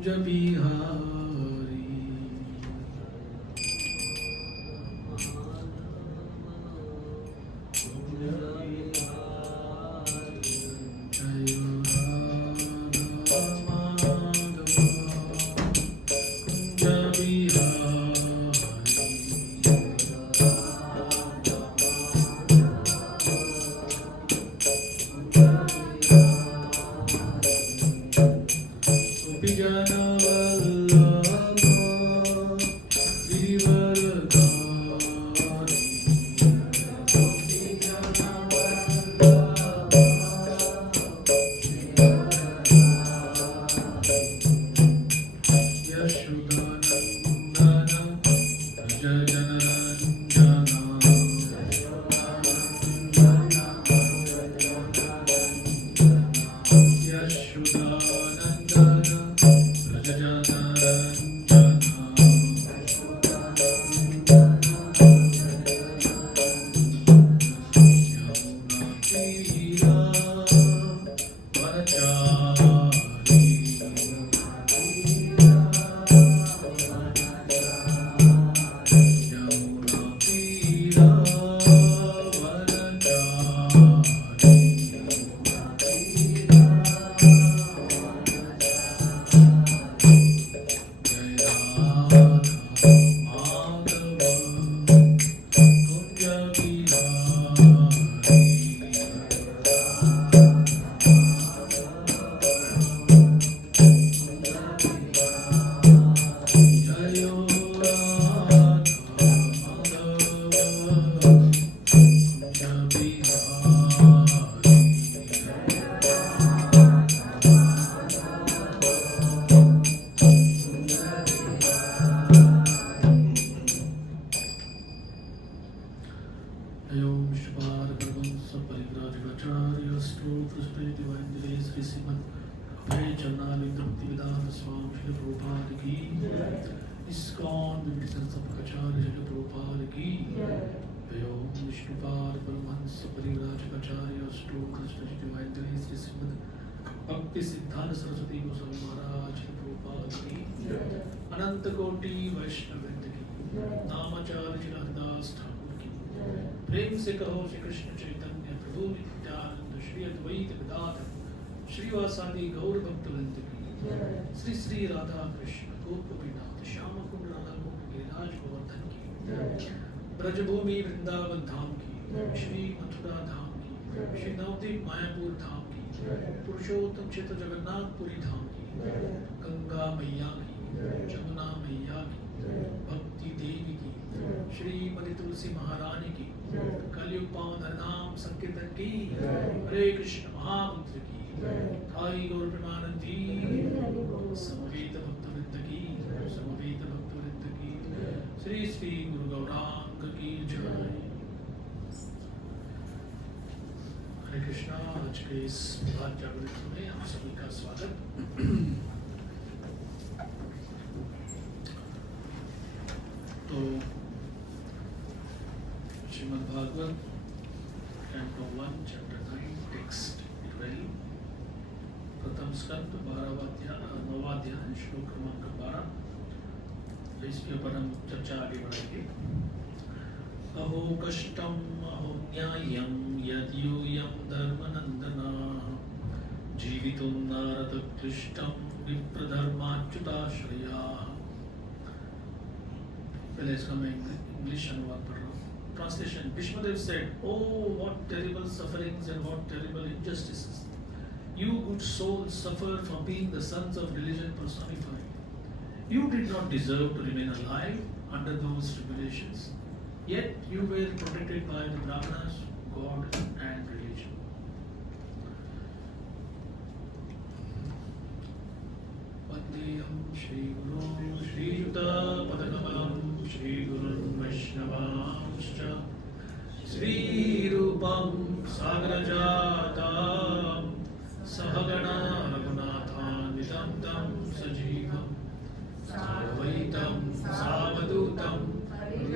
बिहारी भक्ति सिद्धांत सरस्वती गोस्वामी महाराज की प्रभुपाद की अनंत कोटि वैष्णव की नामाचार्य चिरागदास ठाकुर की प्रेम से कहो श्री कृष्ण चैतन्य प्रभु नित्यानंद श्री अद्वैत गदाधर श्रीवासादि गौर भक्तवृंद की श्री श्री राधा कृष्ण गोप गोपीनाथ श्याम कुंड राधा कुंड गिरिराज गोवर्धन की ब्रजभूमि वृंदावन धाम की श्री मथुरा धाम की श्री नवदीप मायापुर धाम पुरुषोत्तम क्षेत्र जगन्नाथपुरी धाम की गंगा मैया की जमुना मैया की भक्ति देवी की श्रीमती तुलसी महारानी की कलयुग पावन नाम संकीर्तन की हरे कृष्ण महामंत्र की थाई गौर प्रेमानंदी समवेत भक्तवृंद की श्री श्री गुरु गौरांग की जय। हरे कृष्णा। आज के इस प्रभात जागृत में आप सभी का स्वागत। तो Shrimad Bhagavat canto 1 chapter 9 text 12 प्रथम स्कंद 9वां अध्याय श्लोक क्रमांक 12। इसके ऊपर हम चर्चा आगे बढ़ाएंगे। अहो कष्टम अहो न्याय्यम यद्यूयं धर्मनंदना जीवितुं नारद क्लिष्टम विप्रधर्माच्युताश्रया। पहले इसका मैं इंग्लिश अनुवाद पढ़ रहा हूँ। Translation: Bhishmadev said, "Oh, what terrible sufferings and what terrible injustices! You good souls suffer from being the sons of religion personified. You did not deserve to remain alive under those tribulations. Yet you were protected by the Brahmanas, God and religion." Vandeham Shri Guru Shri Yuta Padakamalam Shri Gurun Vaishnavamscha Shri Rupam Sagrajatam Sahagana Raghunathan Tam Sajivam Savaitam Savadutam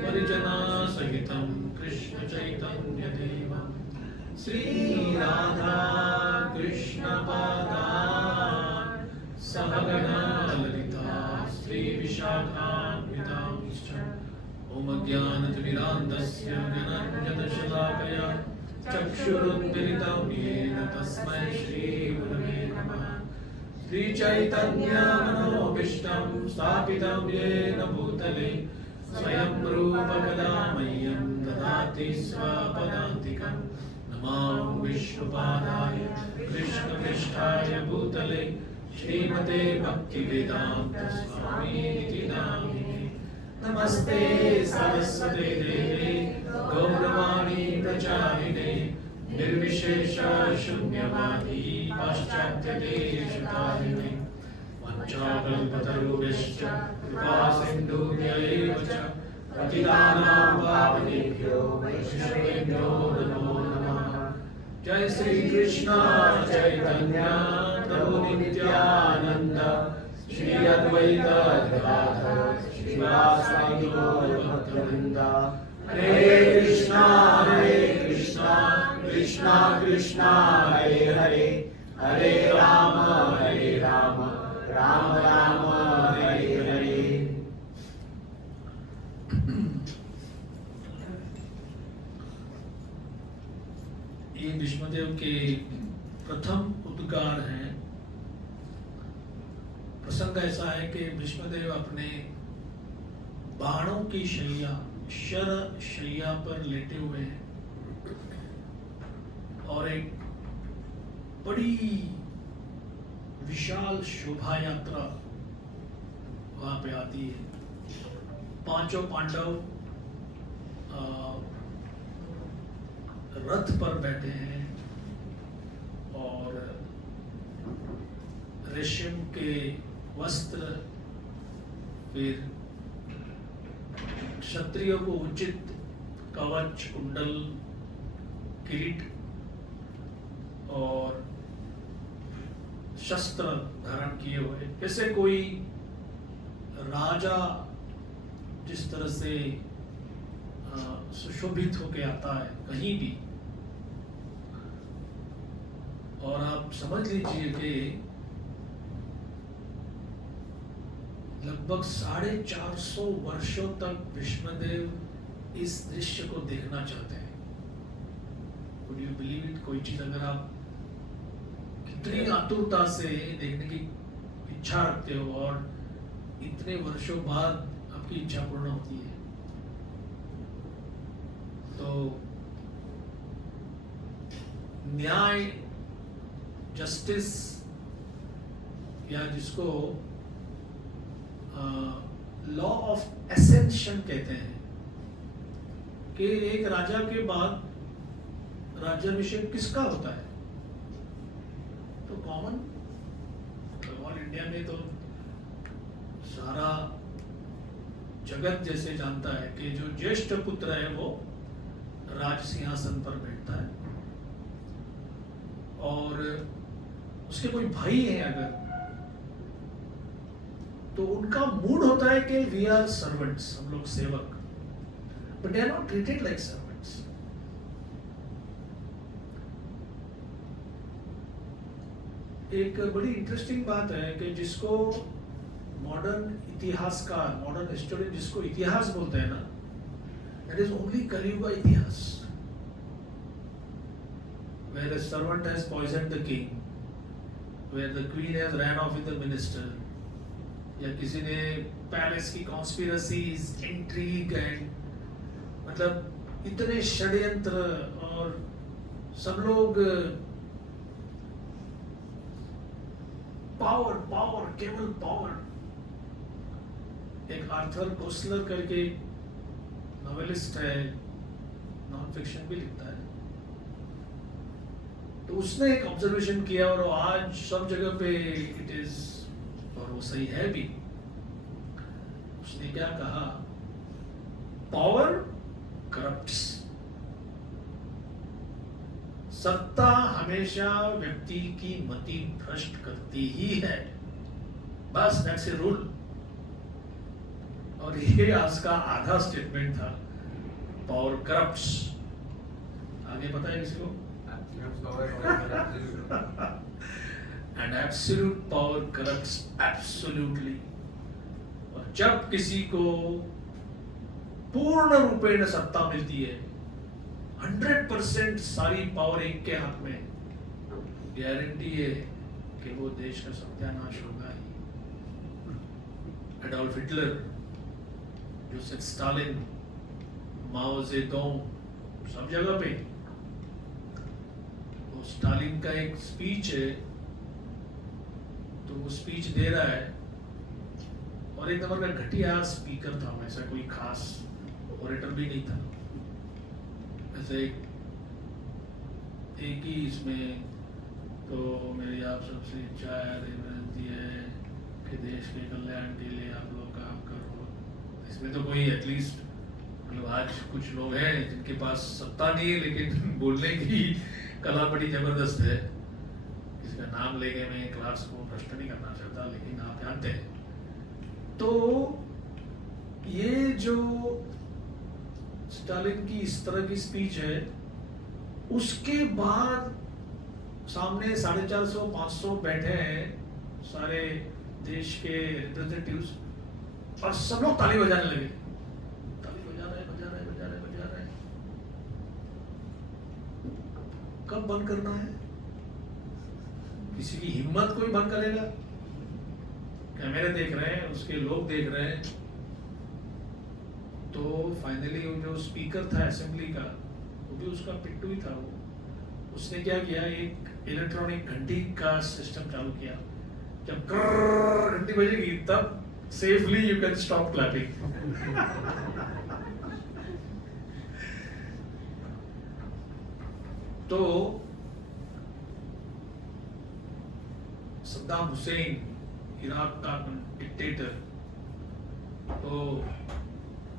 Parijana Sahitam Krishna Chaitanya Devam Sri Radha Krishna Padan Sahagana शाखान्वितांश्च ॐ ज्ञानतिमिरान्धस्य ज्ञानाञ्जनशलाकया चक्षुरुन्मिलितं येन तस्मै श्रीगुरवे नमः। श्रीचैतन्यमनोभीष्टं स्थापितं येन भूतले स्वयं रूप कदा मह्यं ददाति स्वपदान्तिकं। नमो विष्णुपादाय कृष्णपृष्ठाय भूतले श्रीमते भक्तिवेदान्त स्वामीति नामिने। नमस्ते सरस्वते देवे गौरवाणी प्रचारिणे निर्विशेष शून्यवादी पाश्चात्यदेशतारिणे। वञ्चाकल्पतरुभ्यश्च कृपासिन्धुभ्यैव च पतितानां पावनेभ्यो वैष्णवेभ्यो नमो नमः। जय श्री कृष्ण चैतन्य प्रभु नित्यानंद श्री अद्वैत गदाधर श्रीवासादि गौर भक्तवृंद। हरे कृष्णा कृष्णा कृष्णा हरे हरे, हरे राम राम राम हरे हरे। ये विष्णुदेव के प्रथम उद्गार हैं। प्रसंग ऐसा है कि विष्णुदेव अपने बाणों की शैया शर शैया पर लेटे हुए हैं और एक बड़ी विशाल शोभा यात्रा वहां पे आती है। पांचों पांडव रथ पर बैठे हैं और रेशम के वस्त्र, फिर क्षत्रियों को उचित कवच, कुंडल, किरीट और शस्त्र धारण किए हुए, जैसे कोई राजा जिस तरह से सुशोभित होके आता है कहीं भी। और आप समझ लीजिए कि लगभग 450 वर्षों तक विष्णुदेव इस दृश्य को देखना चाहते हैं। Would you believe it? कोई चीज अगर आप कितनी आतुरता से देखने की इच्छा रखते हो और इतने वर्षों बाद आपकी इच्छा पूर्ण होती है, तो न्याय, जस्टिस, या जिसको लॉ ऑफ एसेंशन कहते हैं कि एक राजा के बाद राज्याभिषेक किसका होता है, तो कॉमन ऑल इंडिया में तो सारा जगत जैसे जानता है कि जो ज्येष्ठ पुत्र है वो राज सिंहासन पर बैठता है, और उसके कोई भाई है अगर, तो उनका मूड होता है कि वी आर सर्वेंट्स, हम लोग सेवक, but they are not treated like servants. एक बड़ी इंटरेस्टिंग बात है कि जिसको मॉडर्न इतिहासकार, मॉडर्न हिस्टोरियन जिसको इतिहास बोलते हैं ना, दैट इज ओनली कलियुग इतिहास, where a servant has poisoned the king, where the queen has ran off with the minister, या किसी ने पैलेस की कॉन्स्पिरसीज, इंट्रीग एंड मतलब इतने षड्यंत्र, और सब लोग पावर पावर केवल पावर। एक आर्थर कोसलर करके नॉवेलिस्ट है, नॉन फिक्शन भी लिखता है, तो उसने एक ऑब्जर्वेशन किया और आज सब जगह पे इट इज, और वो सही है भी। उसने क्या कहा, पावर करप्ट्स, सत्ता हमेशा व्यक्ति की मति भ्रष्ट करती ही है, बस दैट्स ए रूल। और ये आज का आधा स्टेटमेंट था, पावर करप्ट्स। आगे पता है किसी को? And absolute power corrupts absolutely. और जब किसी को पूर्ण रूपेण सत्ता मिलती है, 100% सारी पावर एक के हाथ में, गारंटी है कि वो देश का सत्यानाश होगा ही। Adolf Hitler, Joseph Stalin, Mao Zedong, सब जगह पे। वो स्टालिन का एक स्पीच है, तो वो स्पीच दे रहा है और एक नंबर का घटिया स्पीकर था, वैसा कोई खास ओरेटर भी नहीं था। ऐसे एक ही इसमें तो मेरी आप सबसे इच्छा है, विनती है कि देश के कल्याण के लिए आप लोग काम करो। इसमें तो कोई एटलीस्ट मतलब आज कुछ लोग हैं जिनके पास सत्ता नहीं है लेकिन बोलने की कला बड़ी जबरदस्त है। किसी का नाम लेके मैं क्लास को प्रश्न नहीं करना चाहता, लेकिन आप जानते हैं। तो ये जो स्टालिन की इस तरह की स्पीच है, उसके बाद सामने 450-500 बैठे हैं सारे देश के रिप्रेजेंटेटिव्स, और सब लोग ताली बजाने लगे। ताली बजा रहे। कब बंद करना है? किसी की हिम्मत कोई बंद करेगा? कैमरे देख रहे हैं, उसके लोग देख रहे हैं। तो फाइनली जो स्पीकर था असेंबली का, वो भी उसका पिट्टू ही था। वो उसने क्या किया, एक इलेक्ट्रॉनिक घंटी का सिस्टम चालू किया। जब घंटी बजेगी तब safely you can stop clapping. तो सद्दाम हुसैन, इराक का डिक्टेटर, तो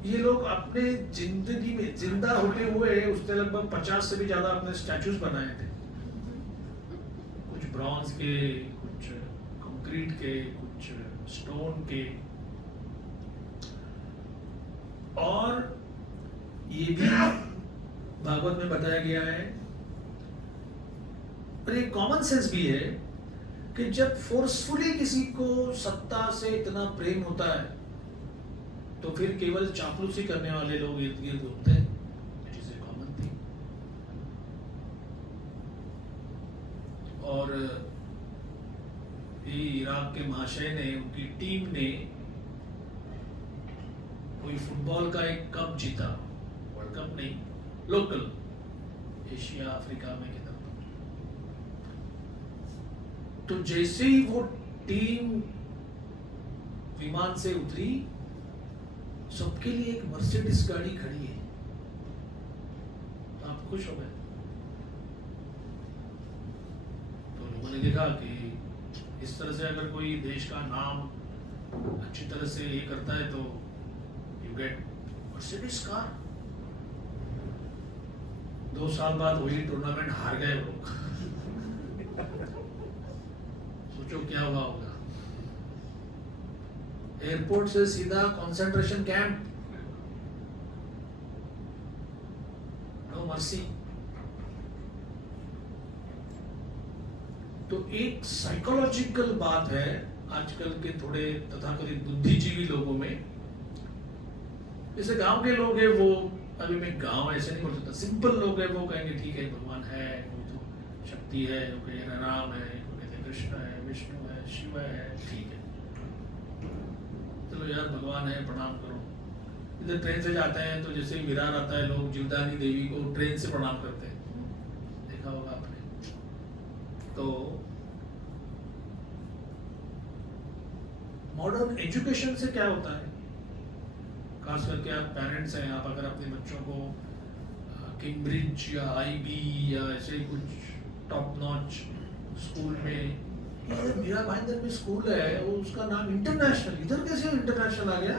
ये लोग अपने जिंदगी में जिंदा होते हुए उसने लगभग 50 से भी ज्यादा अपने स्टैचूज बनाए थे। कुछ ब्रॉन्ज के, कुछ कंक्रीट के, कुछ स्टोन के। और ये भी भागवत में बताया गया है, और एक कॉमन सेंस भी है कि जब फोर्सफुली किसी को सत्ता से इतना प्रेम होता है तो फिर केवल चापलूसी करने वाले लोग इर्द गिर्द होते हैं। It is a common thing. और ये इराक के महाशय ने, उनकी टीम ने कोई फुटबॉल का एक कप जीता, वर्ल्ड कप नहीं, लोकल एशिया अफ्रीका में किधर। तो जैसे ही वो टीम विमान से उतरी, सबके लिए एक मर्सिडीज गाड़ी खड़ी है। आप खुश हो गए। तो लोगों ने देखा कि इस तरह से अगर कोई देश का नाम अच्छी तरह से ये करता है तो यू गेट मर्सिडीज कार। 2 साल बाद वही टूर्नामेंट हार गए लोग। सोचो क्या हुआ होगा। एयरपोर्ट से सीधा कंसंट्रेशन कैंप, नो मर्सी। तो एक साइकोलॉजिकल बात है आजकल के थोड़े तथाकथित बुद्धिजीवी लोगों में। जैसे गांव के लोग हैं, वो अभी मैं गांव ऐसे नहीं बोल सकता, सिंपल लोग हैं, वो कहेंगे ठीक है भगवान है, वो तो शक्ति है, वो कहेंगे राम है, वो कहते कृष्ण है, विष्णु है, शिव है, ठीक है, चलो यार भगवान है, प्रणाम करो। इधर ट्रेन से जाते हैं तो जैसे ही विरार आता है, लोग जीवदानी देवी को ट्रेन से प्रणाम करते हैं, देखा होगा आपने। तो मॉडर्न एजुकेशन से क्या होता है, खास करके आप पेरेंट्स हैं, आप अगर अपने बच्चों को कैम्ब्रिज या आईबी या ऐसे कुछ टॉप नॉच स्कूल में, मेरा भाईंदर में स्कूल है, वो उसका नाम इंटरनेशनल, इधर कैसे इंटरनेशनल आ गया?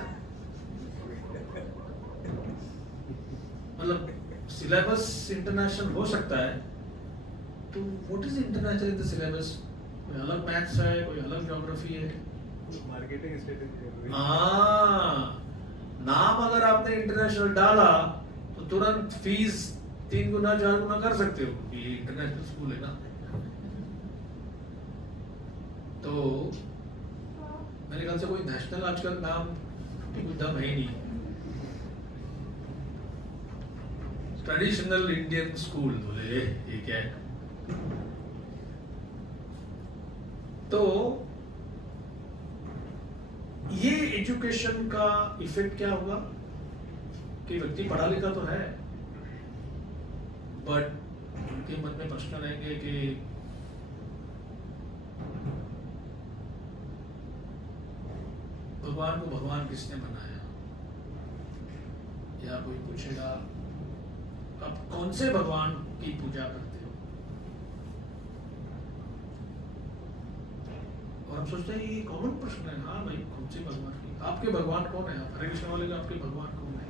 मतलब सिलेबस इंटरनेशनल हो सकता है, तो what is international in the syllabus? कोई अलग मैथ्स है, कोई अलग ज्योग्राफी है, मार्केटिंग स्ट्रेटजी। हाँ, नाम अगर आपने इंटरनेशनल डाला तो तुरंत फीस 3 गुना 4 गुना कर सकते हो, ये इंटरनेशनल स्कूल है ना। तो मेरे ख्याल से कोई नेशनल आजकल नाम कुछ दम है ही नहीं। ट्रेडिशनल इंडियन स्कूल बोले ये क्या है? तो ये एजुकेशन का इफेक्ट क्या होगा कि व्यक्ति पढ़ा लिखा तो है, बट उनके मन में प्रश्न रहेंगे कि भगवान को भगवान किसने बनाया, या कोई पूछेगा आप कौन से भगवान की पूजा करते हो, और हम सोचते हैं ये कॉमन प्रश्न है। हाँ भाई, कौन से भगवान की? आपके भगवान कौन है? आप हरे कृष्ण वाले का आपके भगवान कौन है?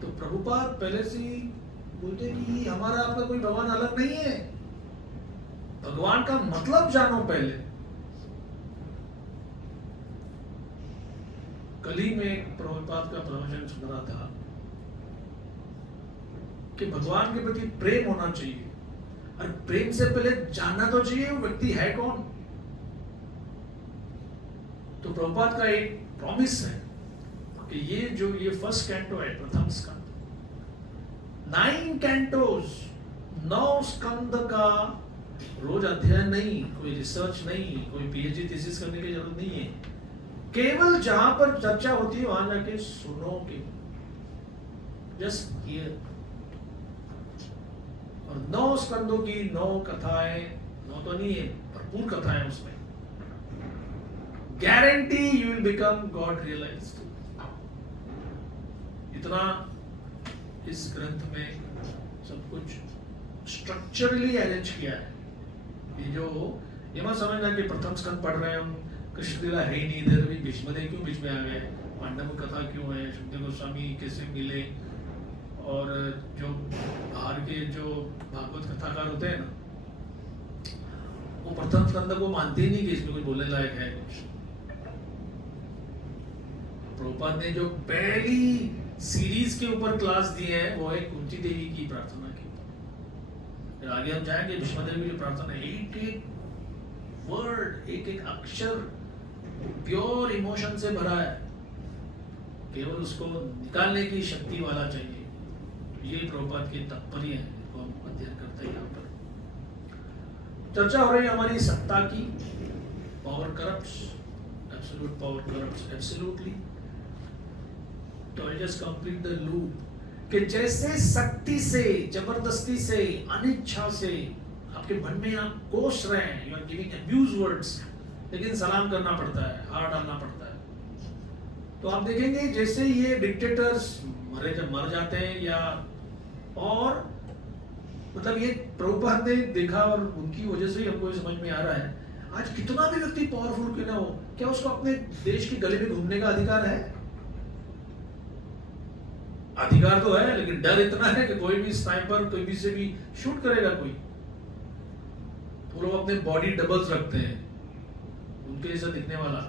तो प्रभुपाद पहले से ही बोलते कि हमारा आपका कोई भगवान अलग नहीं है, भगवान का मतलब जानो पहले। कल ही में एक प्रभुपाद का प्रवचन सुन रहा था कि भगवान के प्रति प्रेम होना चाहिए, और प्रेम से पहले जानना तो चाहिए वो व्यक्ति है कौन। तो प्रभुपाद का एक प्रॉमिस है कि ये फर्स्ट कैंटो है, प्रथम स्कंद, 9 कैंटोज, 9 स्कंद का रोज अध्ययन नहीं, कोई रिसर्च नहीं, कोई पीएचडी थीसिस करने की जरूरत नहीं है, केवल जहां पर चर्चा होती है वहां जाके सुनोगे, जस्ट हियर। और 9 स्कंदों की 9 कथाएं, 9 तो नहीं है, भरपूर कथाएं उसमें, guarantee you will become God realised. इतना इस ग्रंथ में सब कुछ स्ट्रक्चरली अरेंज किया है। ये जो ये मत समझना कि प्रथम स्कंद पढ़ रहे हैं हम, कृष्ण लीला है ही नहीं इधर, भी भीष्मदेव क्यों बीच में आ गए, पांडव कथा क्यों है, सुखदेव गोस्वामी कैसे मिले, और जो बाहर के जो भागवत कथाकार होते हैं ना, वो प्रथम स्कंद को मानते ही नहीं कि इसमें कुछ बोलने लायक है कुछ। प्रभुपाद ने जो पहली सीरीज के ऊपर क्लास दिए हैं वो है कुंती देवी की प्रार्थना के ऊपर। फिर आगे हम जाएंगे भीष्मदेव की जो प्रार्थना है, एक वर्ड, एक अक्षर प्योर इमोशन से भरा है, केवल उसको निकालने की शक्ति वाला चाहिए। ये प्रभुपाद के तात्पर्य है, को हम अध्ययन करते हैं। यहाँ पर चर्चा हो रही है हमारी सत्ता की, power corrupts, absolute power corrupts absolutely. तो I just complete the loop कि जैसे शक्ति से, जबरदस्ती से, अनिच्छा से आपके मन में आप कोस रहे हैं, you are giving abuse words, लेकिन सलाम करना पड़ता है, हार डालना पड़ता है। तो आप देखेंगे जैसे ये डिक्टेटर्स मर जाते हैं, या और मतलब ये प्रभुपाद ने देखा और उनकी वजह से ही हमको समझ में आ रहा है, आज कितना भी व्यक्ति पावरफुल क्यों ना हो, क्या उसको अपने देश की गली में घूमने का अधिकार है? अधिकार तो है, लेकिन डर इतना है कि कोई भी स्नाइपर कोई भी से भी शूट करेगा कोई। तो लोग अपने बॉडी डबल्स रखते हैं, उनके जैसा दिखने वाला,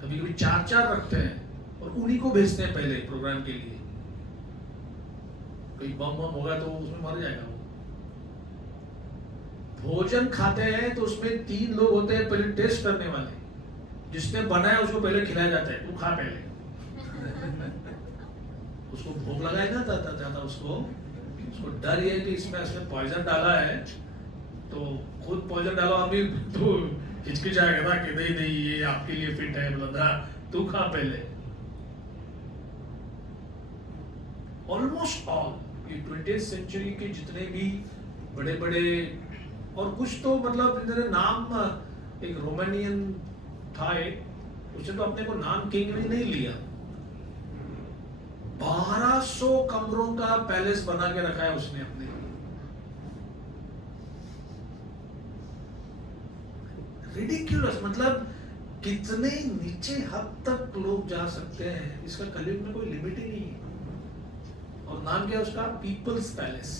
कभी कभी 4 रखते हैं, और उन्हीं को भेजते हैं पहले प्रोग्राम के लिए। कोई बम होगा तो उसमें मर जाएगा वो। भोजन खाते हैं तो उसमें 3 लोग होते हैं पहले टेस्ट करने वाले, जिसने बनाया उसको पहले खिलाया जाता है, तू खा पहले। उसको भूख लगाएगा ज्यादा उसको डर ये है कि इसमें पॉइजन डाला है, तो खुद पॉइजन डाला अभी तो हिचकिचाएगा ना कि नहीं ये आपके लिए फिट है, बोला तू खा पहले। ऑलमोस्ट ऑल ये 20th सेंचुरी के जितने भी बड़े बड़े, और कुछ तो मतलब इन्होंने नाम, एक रोमानियन था एक, उसने तो अपने को नाम किंग नहीं लिया, 1200 कमरों का पैलेस बना के रखा है उसने अपने। रिडिक्यूलस, मतलब कितने नीचे हद तक लोग जा सकते हैं, इसका कलयुग में कोई लिमिट ही नहीं है। और नाम क्या है उसका? Peoples palace.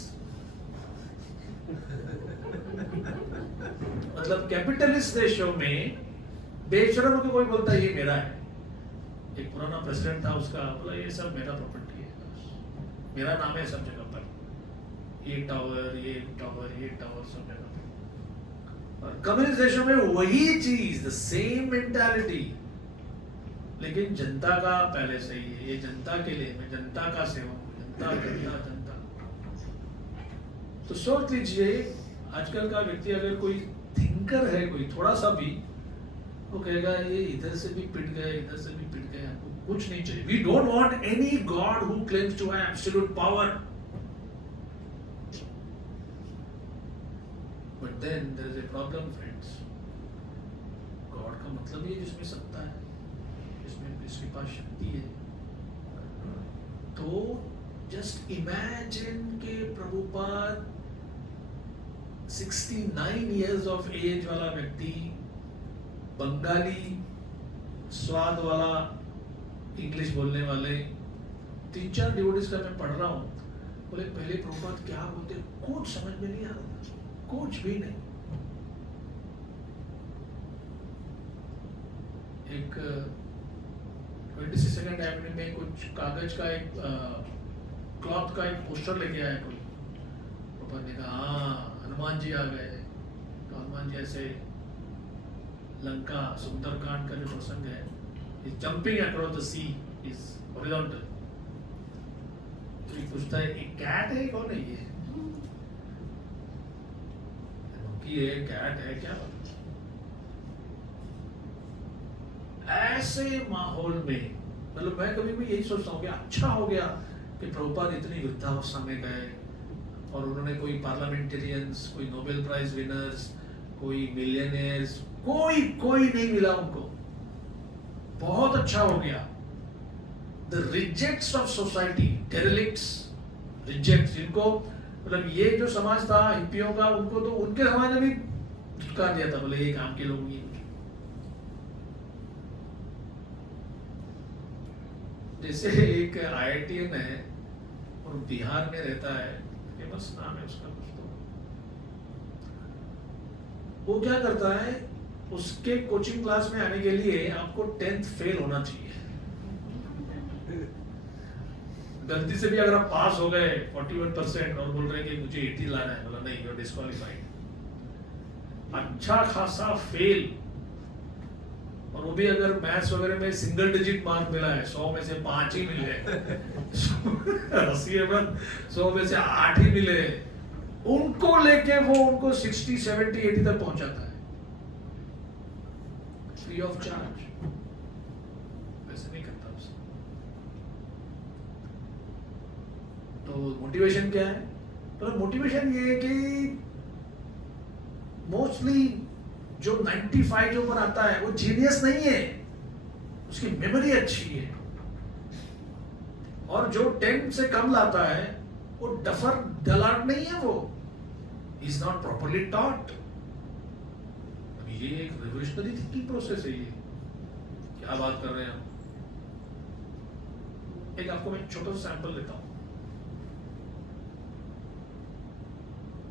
मतलब कैपिटलिस्ट देशों में बेशरम होकर कोई बोलता है ये मेरा है। एक पुराना प्रेसिडेंट था, उसका बोला ये सब मेरा प्रॉपर्टी है, मेरा नाम है सब जगह पर, ये टावर ये टावर ये टावर सब जगह पर। और कम्युनिस्ट देशों में वही चीज, द सेम मेंटालिटी, लेकिन जनता का पहले सही है, ये जनता के लिए, मैं जनता का सेवक हूँ, जनता जनता जनता। तो सोच लीजिए आजकल का व्यक्ति अगर कोई थिंकर है, कोई थोड़ा सा भी, वो कहेगा ये इधर से भी पिट गए, इधर से भी पिट गए, हमको कुछ नहीं चाहिए। We don't want any God who claims to have absolute power. But then there is a problem friends. God का मतलब ये जिसमें सत्ता है, जिसमें जिसके पास शक्ति है। तो जस्ट इमेजिन के प्रभुपाद 69 इयर्स ऑफ एज वाला व्यक्ति, बंगाली स्वाद वाला इंग्लिश बोलने वाले, 3-4 डिवोटीज का मैं पढ़ रहा हूँ, बोले पहले प्रभुपाद क्या बोलते कुछ समझ में नहीं आ रहा था, कुछ भी नहीं। एक 22nd एवेन्यू में कुछ कागज का एक क्लॉथ का एक पोस्टर लेके आया कोई, प्रभुपाद ने कहा हाँ हनुमान जी आ गए। तो हनुमान जी ऐसे लंका सुंदरकांड का जो प्रसंग है, is jumping across the sea, is horizontal. तो ये पूछता है एक कैट है, कौन है ये? मंकी है, कैट है, क्या बात? ऐसे माहौल में, मतलब मैं कभी भी यही सोचता हूँ कि अच्छा हो गया कि प्रभुपाद इतनी वृद्धावस्था में गए और उन्होंने कोई पार्लियामेंटेरियंस, कोई नोबेल प्राइज विनर्स, कोई मिलियनियर्स, कोई नहीं मिला उनको। बहुत अच्छा हो गया। The rejects of society, derelicts, rejects, जिनको मतलब ये जो समाज था हिप्पियों का, उनको तो उनके समाज ने भी धुतकार दिया था, बोले ये काम के लोग ये। जैसे एक IITian है और बिहार में रहता है, फेमस नाम है उसका कुछ, तो वो क्या करता है, उसके कोचिंग क्लास में आने के लिए आपको 10th फेल होना चाहिए। गलती से भी अगर आप पास हो गए 41% और बोल रहे हैं कि मुझे 80 लाना है, बोला नहीं, यू आर डिस्क्वालिफाइड। अच्छा खासा फेल, और वो भी अगर मैथ्स वगैरह में सिंगल डिजिट मार्क मिला है, 100 में से 5 ही मिले, 80 में 100 में से 8 ही मिले, उनको लेके वो उनको 60, 70, 80 तक पहुंचाता है फ्री ऑफ चार्ज। वैसे नहीं करता उससे। तो मोटिवेशन क्या है? तो मोटिवेशन ये है कि मोस्टली जो 95 के ऊपर आता है वो जीनियस नहीं है, उसकी मेमोरी अच्छी है। और जो 10 से कम लाता है वो डफर डलाट नहीं है, वो इज नॉट प्रॉपरली टॉट। ये एक रिवोल्यूशनरी थिंकिंग प्रोसेस है। ये क्या बात कर रहे हैं हम? एक आपको मैं छोटा सा सैंपल देता हूं।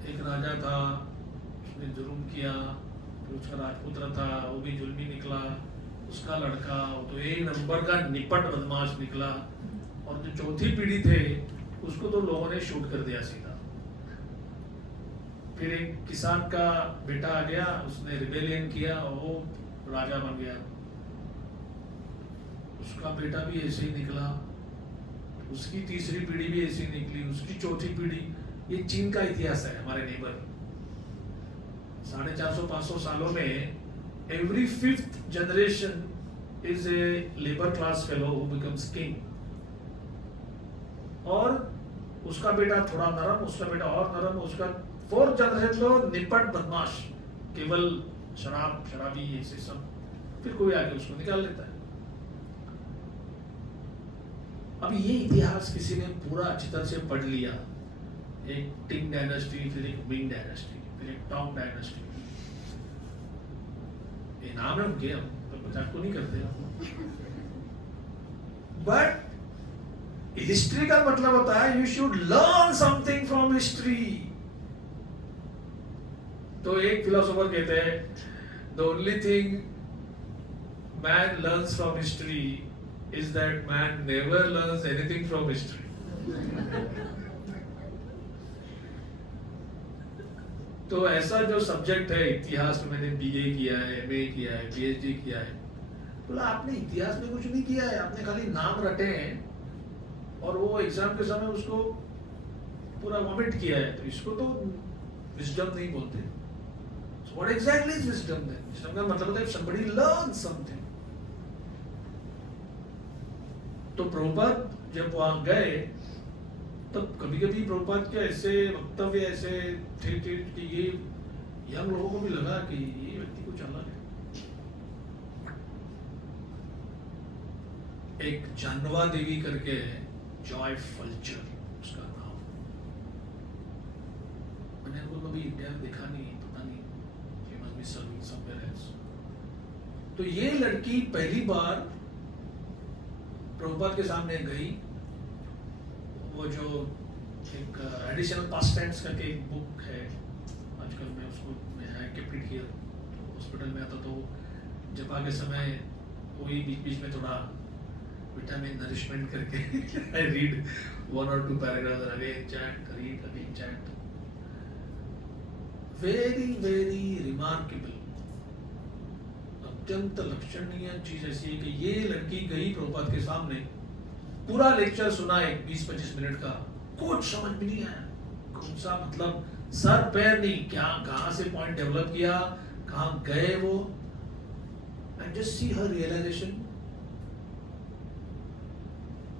एक राजा था, उसने जुर्म किया, फिर उसका राजपुत्र था, वो भी जुल्मी निकला, उसका लड़का तो एक नंबर का निपट बदमाश निकला, और जो चौथी पीढ़ी थे उसको तो लोगों ने शूट कर दिया सीधा। फिर एक किसान का बेटा आ गया, उसने रिबेलियन किया और वो राजा बन गया, उसका बेटा भी ऐसे ही निकला, उसकी तीसरी पीढ़ी भी ऐसी निकली, उसकी चौथी पीढ़ी। ये चीन का इतिहास है, हमारे नेबर। 450-500 सालों में every 5th generation is a labour class fellow who becomes king, और उसका बेटा थोड़ा नरम, उसका बेटा और नरम, उसका 4th जनरेशन लो निपट बदमाश, केवल शराबी ऐसे सब। फिर कोई आके उसको निकाल लेता है। अब ये इतिहास किसी ने पूरा अच्छी तरह से पढ़ लिया, एक टिंग डायनेस्टी, फिर एक मिंग डायनेस्टी, फिर एक टोंग डायनेस्टी। ये नाम है उनके, हम तो मजाक को नहीं करते। बट हिस्ट्री का मतलब होता है you should learn something from history. तो एक फिलोसोफर कहते हैं the only thing man learns from history is that man never learns anything from history. तो ऐसा जो सब्जेक्ट है इतिहास में, मैंने BA किया है, MA किया है, PhD किया है, बोला आपने इतिहास में कुछ नहीं किया है, आपने खाली नाम रटे हैं और वो एग्जाम के समय उसको पूरा वॉमिट किया है, तो इसको तो विजडम नहीं बोलते। So what exactly is wisdom then? Wisdom का मतलब होता है if somebody learns something। तो प्रभुपाद जब वहां गए तब कभी कभी प्रभुपाद के ऐसे वक्तव्य ऐसे थे कि ये यंग लोगों को भी लगा कि ये व्यक्ति कुछ अलग है। एक जानवा देवी करके है, जॉय फल्चर उसका नाम, मैंने उनको कभी इंडिया में देखा नहीं, पता नहीं, she must be serving somewhere else। तो ये लड़की पहली बार प्रभुपाद के सामने गई, वो जो एक एडिशनल पास्ट टेंस करके एक बुक है, आजकल मैं उसको केप्ट किया, तो हॉस्पिटल में आता तो जपा के समय वही बीच बीच में थोड़ा विटामिन नरिशमेंट करके I read 1 or 2 paragraphs again chat, read again chat. Very very remarkable, अत्यंत लक्षणीय चीज ऐसी है कि ये लड़की गई प्रभुपाद के सामने, पूरा लेक्चर सुना है 20-25 मिनट का, कुछ समझ में नहीं आया, कौन सा मतलब सर पैर नहीं, क्या कहां से पॉइंट डेवलप किया, कहां गए वो, and just see her realisation,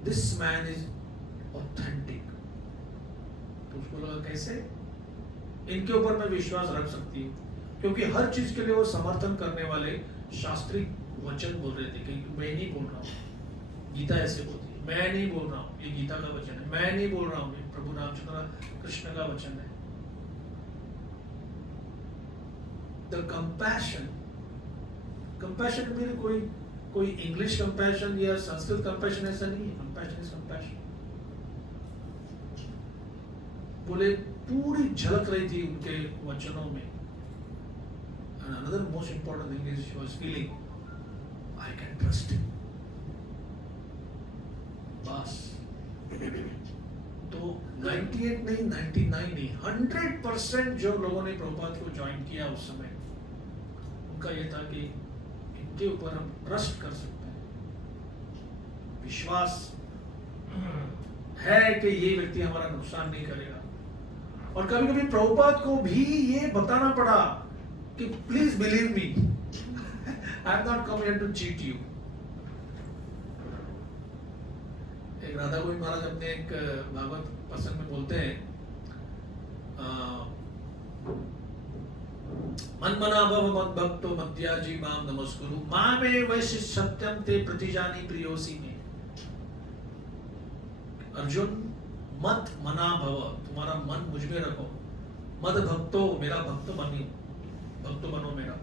this man is authentic. तो उसको लगा कैसे इनके ऊपर मैं विश्वास रख सकती हूँ, क्योंकि हर चीज के लिए वो समर्थन करने वाले शास्त्रीय वचन बोल रहे थे कि मैं नहीं बोल रहा हूँ, गीता ऐसे बोलती है, मैं नहीं बोल रहा हूँ, ये गीता का वचन है, मैं नहीं बोल रहा हूँ, ये प्रभु रामचंद्र कृष्ण का वचन है। द कंपैशन, कंपैशन मेरे कोई इंग्लिश कंपैशन या संस्कृत कंपैशन ऐसा नहीं है, कंपैशन इज कंपैशन। बोले पूरी झलक रही थी उनके वचनों में। And another most important thing is she was feeling I can trust him। बस तो 98 नहीं, 99 नहीं, 100% जो लोगों ने प्रभुपाद को ज्वाइन किया उस समय, उनका ये था कि इनके ऊपर हम ट्रस्ट कर सकते हैं, विश्वास है कि ये व्यक्ति हमारा नुकसान नहीं करेगा। और कभी कभी प्रभुपाद को भी ये बताना पड़ा कि please believe me, I am not come here to cheat you. एक राधा गोविंद महाराज अपने एक भागवत प्रसंग में बोलते हैं, मनमना भव मद भक्तो मद्याजी माम नमस्कुरु मामे वैश्य सत्यम ते प्रतिजानी प्रियोसी में। अर्जुन मत मना भव, तुम्हारा मन मुझ में रखो, मद भक्तो, मेरा भक्त बनियो, भक्त बनो मेरा,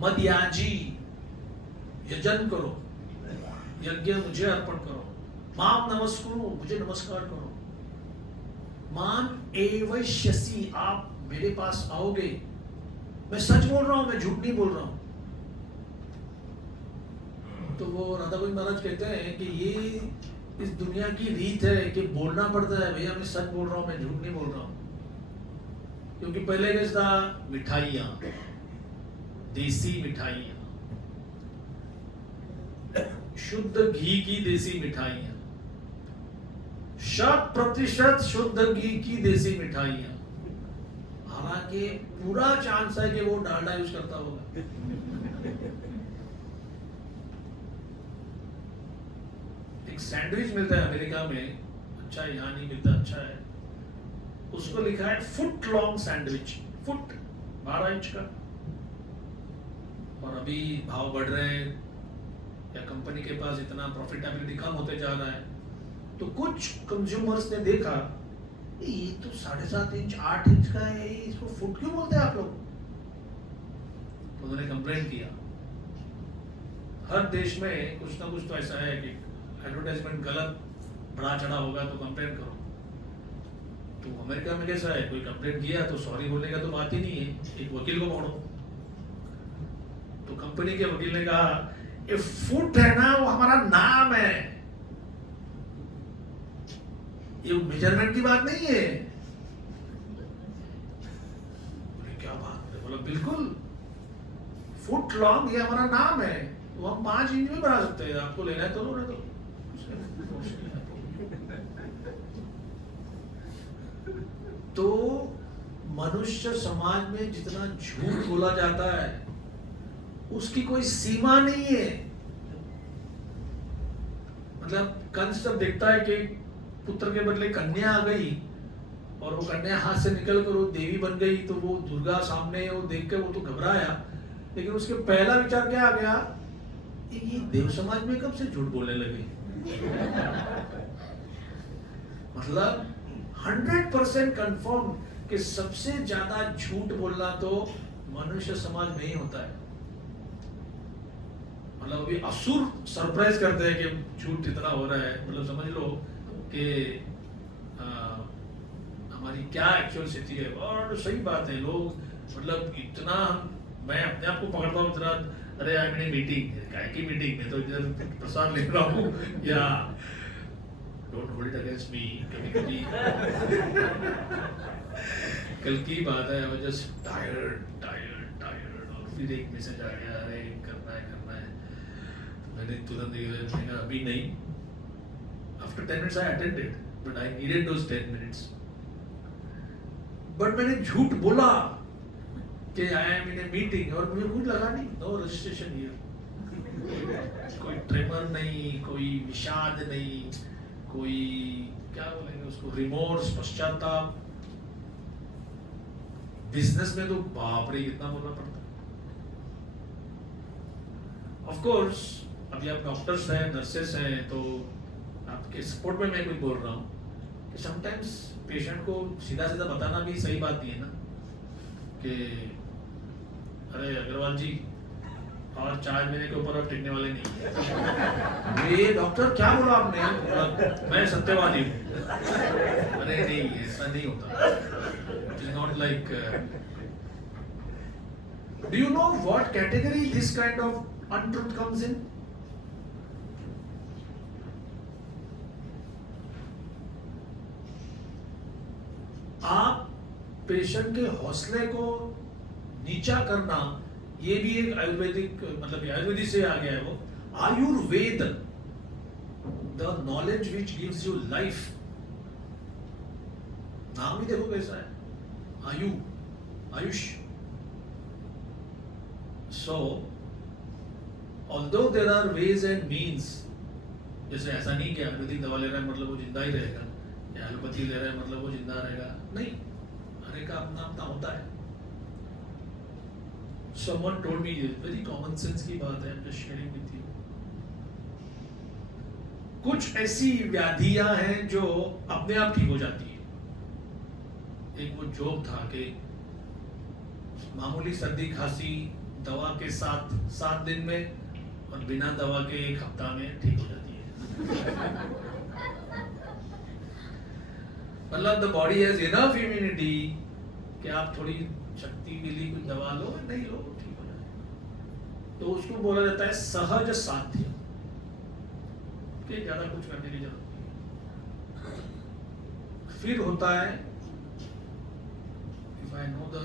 मद याजी, यजन करो, यज्ञ मुझे अर्पण करो, माम नमस्कुरु, मुझे नमस्कार करो, माम एवैष्यसि, आप मेरे पास आओगे, मैं सच बोल रहा हूं, मैं झूठ नहीं बोल रहा हूं। तो वो राधा गोविंद महाराज कहते हैं कि ये इस दुनिया की रीत है कि बोलना पड़ता है, भैया मैं सच बोल रहा हूं, मैं झूठ नहीं बोल रहा हूं। क्योंकि पहले कैसा था, मिठाइयां, देसी मिठाइयां, शुद्ध घी की देसी मिठाइयां, 100% शुद्ध घी की देसी मिठाइयां, हालांकि पूरा चांस है कि वो डालडा यूज करता होगा। एक सैंडविच मिलता है अमेरिका में, अच्छा है, यहाँ नहीं मिलता, अच्छा है, उसको लिखा है foot long sandwich, foot 12 inch का। और अभी भाव बढ़ रहे हैं या कंपनी के पास इतना प्रॉफिटेबिलिटी कम होते जा रहा है, तो कुछ कंज्यूमर्स ने देखा ये तो 7.5 इंच 8 इंच का है, इसको फुट क्यों बोलते हैं आप लोग। तो उन्होंने कंप्लेंट किया। हर देश में कुछ ना कुछ तो ऐसा है कि एडवर्टाइजमेंट गलत बढ़ा चढ़ा होगा तो कंप्लेंट करो। तो अमेरिका में कैसा है, कोई कंप्लेंट किया तो सॉरी बोलने का तो बात ही नहीं है, एक वकील को पकड़ो। तो कंपनी के वकील ने कहा ये फुट है ना, वो हमारा नाम है, ये मेजरमेंट की बात नहीं है। बोले क्या बात है, बोला बिल्कुल फुट लॉन्ग ये हमारा नाम है, तो हम 5 इंच में बना सकते हैं, आपको लेना है तो लो, नहीं तो तो मनुष्य समाज में जितना झूठ बोला जाता है उसकी कोई सीमा नहीं है। मतलब कंस जब देखता है कि पुत्र के बदले कन्या आ गई और वो कन्या हाथ से निकल कर वो देवी बन गई, तो वो दुर्गा सामने वो देख कर वो तो घबराया, लेकिन उसके पहला विचार क्या आ गया, ये देव समाज में कब से झूठ बोलने लगे। मतलब 100% कंफर्म कि सबसे ज्यादा झूठ बोलना तो मनुष्य समाज में ही होता है। मतलब अभी असुर सरप्राइज करते हैं कि झूठ इतना हो रहा है। मतलब समझ लो कि हमारी क्या एक्चुअल स्थिति है। और सही बात है, लोग मतलब इतना, मैं अपने आप को पकड़ता हूँ इतना, अरे आई मीन मीटिंग, काय की मीटिंग में तो इधर प्रसाद ले रहा हूँ या don't hold it against me. कभी कल की बात है, आई जस्ट टायर्ड और फिर एक मैसेज आ गया, अरे करना है। तो मैंने तुरंत कहा अभी नहीं, after 10 minutes I attended but I needed those 10 minutes. But मैंने झूठ बोला कि I am in a meeting और मुझे कुछ लगा नहीं, नो रजिस्ट्रेशन हियर, कोई ट्रेमर नहीं, कोई विषाद नहीं, कोई क्या बोलेंगे उसको, रिमोर्स, पश्चाताप। बिजनेस में तो बाप रे कितना बोलना पड़ता है। ऑफ कोर्स अभी आप डॉक्टर्स हैं, नर्सेस हैं, तो आपके सपोर्ट में मैं कुछ बोल रहा हूँ कि समटाइम्स पेशेंट को सीधा बताना भी सही बात नहीं है ना, कि अरे अग्रवाल जी और 4 महीने के ऊपर अब टिकने वाले नहीं। ये डॉक्टर क्या बोला आपने, मैं सत्यवादी हूँ। अरे नहीं, ऐसा नहीं होता। It is not like, do you know what category this kind of untruth comes in? आप पेशेंट के हौसले को नीचा करना, ये भी एक आयुर्वेदिक, मतलब आयुर्वेदिक से आ गया है वो। Ayurveda, the knowledge which gives you life, नाम भी देखो कैसा है, Ayush. So although there are ways and means, जैसे ऐसा नहीं कि आयुर्वेदिक दवा ले रहा है मतलब वो जिंदा ही रहेगा, या एलोपैथी ले रहा है मतलब वो जिंदा रहेगा, नहीं, हर एक का अपना अपना होता है। Someone told me, very common sense की बात है, I'm just sharing with you. कुछ ऐसी व्याधियां हैं जो अपने आप ठीक हो जाती है। एक वो जोक था कि मामूली सर्दी खांसी दवा के साथ 7 दिन में और बिना दवा के 1 हफ्ता में ठीक हो जाती है। मतलब the body has enough immunity कि आप थोड़ी शक्ति मिली, कुछ दवा लो, नहीं लो, ठीक हो जाए। तो उसको बोला जाता है सहज साध्य, कि ज्यादा कुछ करने की जरूरत नहीं। फिर होता है, if I know the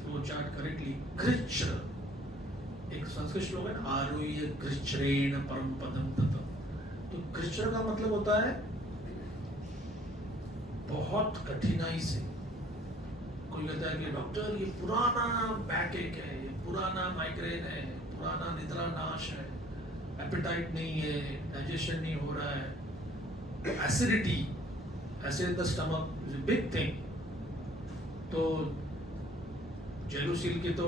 flow chart correctly, कृच्र, एक संस्कृत श्लोक है, आरुह्य कृच्छ्रेण परम पदम ततः। तो कृच्र का मतलब होता है बहुत कठिनाई से। कोई कहता है कि डॉक्टर ये पुराना बैक एक है, ये पुराना माइग्रेन है, पुराना निद्रा नाश है, एपेटाइट नहीं है, डाइजेशन नहीं हो रहा है, acidity, acid in the stomach is a big thing. तो जेलुसिल की तो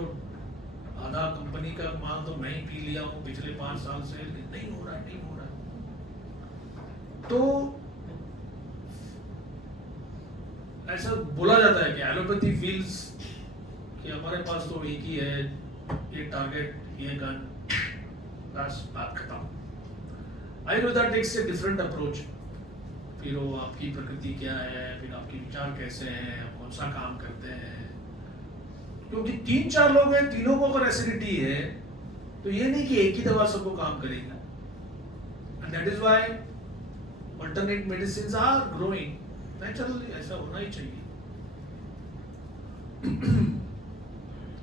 आधा कंपनी का माल तो मैं ही पी लिया हूँ पिछले 5 साल से, नहीं हो रहा है। तो ऐसा बोला जाता है कि एलोपैथी फील्स कि हमारे पास तो एक ही है, ये टारगेट, ये गन, बस बात खत्म। Ayurveda takes a different approach. फिर वो आपकी प्रकृति क्या है, फिर आपके विचार कैसे हैं, आप कौन सा काम करते हैं। क्योंकि 3-4 लोग हैं, तीनों को अगर एसिडिटी है तो ये नहीं कि एक ही दवा सबको काम करेगा। And that is why alternate medicines are growing naturally, ऐसा होना ही चाहिए।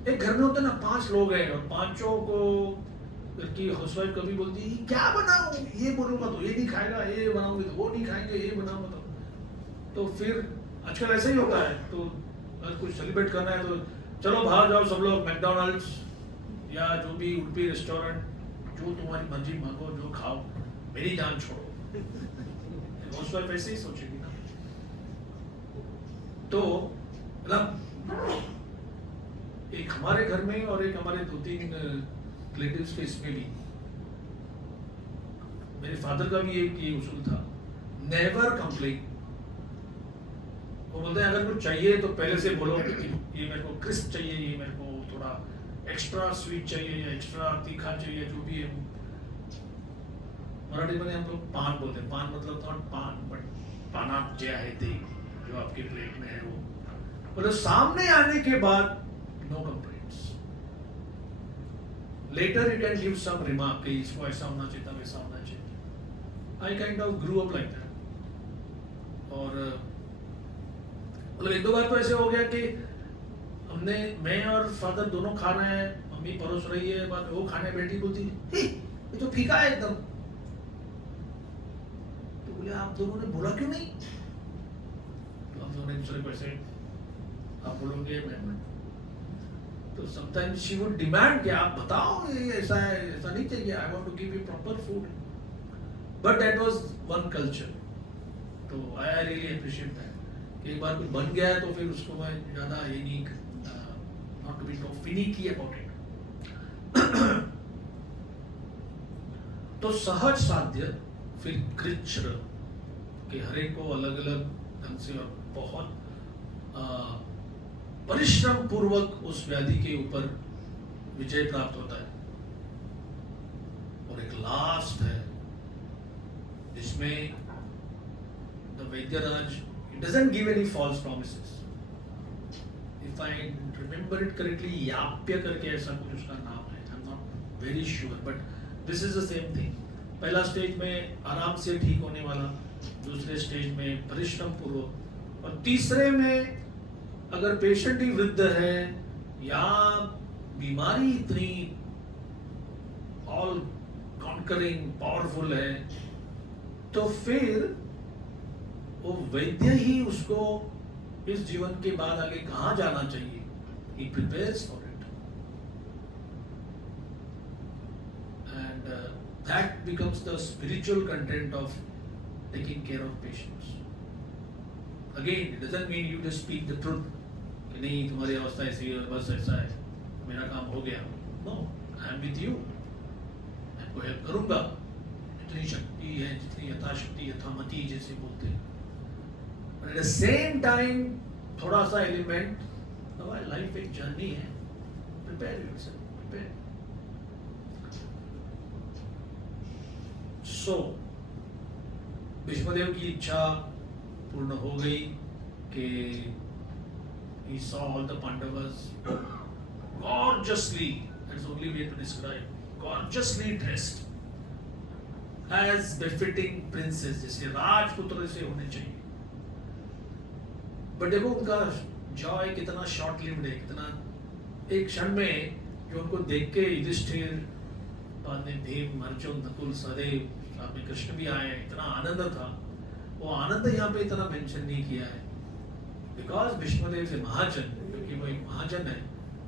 एक घर में होते ना 5 लोग हैं और 5 को घर की हाउसवाइफ कभी बोलती है क्या बनाऊं, ये बोलूंगा तो ये नहीं खाएगा, ये बनाऊंगी तो वो नहीं खाएंगे, ये बनाऊंगा तो फिर आजकल ऐसा ही होता है। तो अगर कुछ सेलिब्रेट करना है तो चलो बाहर जाओ सब लोग, मैकडोनल्ड्स या जो भी उडुपी रेस्टोरेंट, जो तुम्हारी मर्जी मांगो, जो खाओ, मेरी जान छोड़ो। हाउसवाइफ ऐसे ही सोचेगी ना। तो मतलब एक हमारे घर में और एक हमारे 2-3 रिलेटिव्स के इसमें भी, मेरे फादर का भी एक ये उसूल था, नेवर कंप्लेन। वो बोलते हैं अगर कुछ चाहिए तो पहले से बोलो कि ये मेरे को क्रिस्प चाहिए, ये मेरे को थोड़ा एक्स्ट्रा स्वीट चाहिए या एक्स्ट्रा तीखा चाहिए, जो भी है। मराठी में हम लोग पान बोलते हैं, पान मतलब नॉट पान बट पानात जे आहे ते, जो आपके प्लेट में है वो। मतलब सामने आने के बाद no complaints, later you can give some remark कि इसको ऐसा होना चाहिए था, वैसा होना चाहिए। I kind of grew up like that. और मतलब 1-2 बार तो ऐसे हो गया कि हमने, मैं और फादर दोनों खा रहे हैं, मम्मी परोस रही है, बाद में वो खाने बैठी, बोलती है ये तो फीका है एकदम। तो बोले आप दोनों ने बोला क्यों नहीं? तो हम दोनों ने दूसरे को ऐसे, आप बोलोगे मैं, तो समटाइम्स शी वुड डिमांड कि आप बताओ ये ऐसा है, ऐसा नहीं चाहिए, I want to give you proper food. But that was one culture. तो आई रियली अप्रिशिएट दैट कि एक बार कुछ बन गया है तो फिर उसको मैं ज़्यादा ये नहीं, not to be so finicky about it. तो सहज साध्य, फिर कृच्छ्र कि हर एक को अलग अलग ढंग से और बहुत परिश्रम पूर्वक उस व्याधि के ऊपर विजय प्राप्त होता है। और एक लास्ट है जिसमें the Vaidyaraj doesn't give any false promises. If I remember it correctly, याप्य करके ऐसा कुछ उसका नाम है, I'm not very sure, but this is the same thing. पहला स्टेज में आराम से ठीक होने वाला, दूसरे स्टेज में परिश्रम पूर्वक, और तीसरे में अगर पेशेंट ही वृद्ध है या बीमारी इतनी ऑल कॉन्करिंग पावरफुल है, तो फिर वो वैद्य ही उसको इस जीवन के बाद आगे कहां जाना चाहिए, he prepares for it, and that becomes the spiritual content of taking care of patients. Again, it doesn't mean you just speak the truth कि नहीं तुम्हारी अवस्था ऐसी है, बस ऐसा है, मेरा काम हो गया। No, I am with you, मैं आपको हेल्प करूंगा, जितनी शक्ति है, जितनी यथाशक्ति, यथामति जैसे बोलते हैं। But at the same time, थोड़ा सा एलिमेंट, हमारी लाइफ एक जर्नी है, prepare yourself, prepare. So, Bhishmadev की इच्छा पूर्ण हो गई कि he saw all the Pandavas gorgeously, that's the only way to describe, gorgeously dressed as befitting princes, जैसे राजपुत्र से होने चाहिए। बट देखो उनका जॉय कितना शॉर्ट लिव्ड है, कितना एक क्षण में, जो उनको देख के युधिष्ठिर, बाद में भीम, अर्जुन, नकुल, सहदेव, साथ में कृष्ण भी आए, इतना आनंद था। वो आनंद यहाँ पे इतना मेंशन नहीं किया है, बिकॉज भीष्मदेव से महाजन, क्योंकि वो एक महाजन है।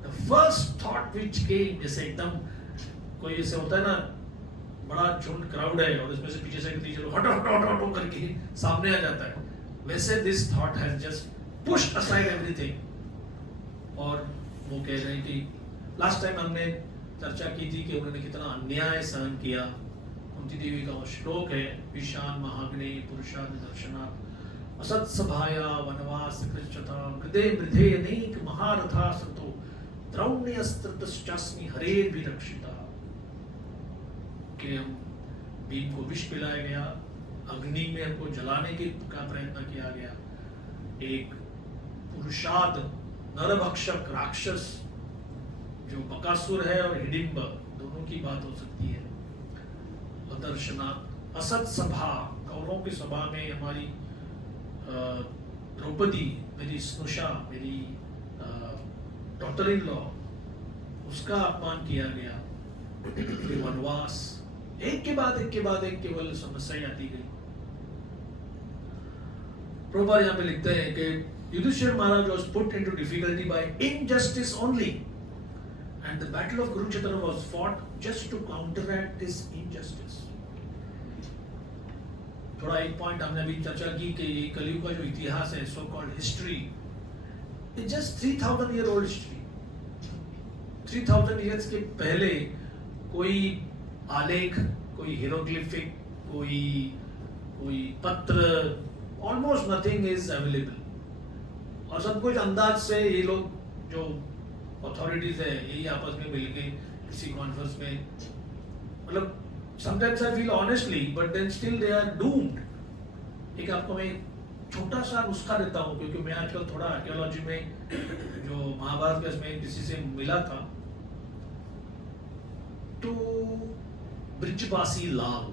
द फर्स्ट थॉट विच केम, जैसे एकदम कोई ऐसे होता है ना, बड़ा झुंड क्राउड है और इसमें से पीछे से चलो हटो हटो हटो हटो करके सामने आ जाता है, वैसे this thought has just pushed aside everything। और वो कह रहे हैं कि लास्ट टाइम हमने चर्चा की थी कि उन्होंने कितना अन्याय सहन किया। कुंती देवी का वो श्लोक है, विशान महाग्ने पुरुषाद दर्शनात् असत सभाया वनवास कृच्छता मृदे मृदे अनेक महारथा सतो द्रौण्यस्त्रतश्चास्मि हरेर भी रक्षिता। कि हम भीम को विष पिलाया गया, अग्नि में हमको जलाने का प्रयत्न किया गया, एक पुरुषाद नरभक्षक राक्षस जो बकासुर है और हिडिंब, दोनों की बात हो सकती है। और दर्शनात् असत सभा, कौरवों की सभा में हमारी द्रौपदी, मेरी स्नुषा, मेरी डॉटर इन लॉ, उसका अपमान किया गया। फिर वनवास, एक के बाद एक केवल समस्याएं आती गई। प्रभुपाद यहाँ पे लिखते हैं कि युधिष्ठिर महाराज was put into difficulty by injustice only, and the battle of Kurukshetra was fought just to counteract this injustice. थोड़ा एक पॉइंट हमने अभी चर्चा की कि ये कलयुग का जो इतिहास है, so called history, it's just 3000 year old history. 3000 years के पहले कोई आलेख, कोई हीरोग्लिफिक, कोई पत्र, ऑलमोस्ट नथिंग इज अवेलेबल। और सब कुछ अंदाज से ये लोग जो अथॉरिटीज है यही आपस में मिलके किसी कॉन्फ्रेंस में, मतलब sometimes I feel honestly but then still they are doomed. एक आपको मैं छोटा सा नुस्खा देता हूँ, क्योंकि मैं आजकल थोड़ा आर्कियोलॉजी में जो महाभारत के इसमें किसी से मिला था, तो ब्रिजबासी लाल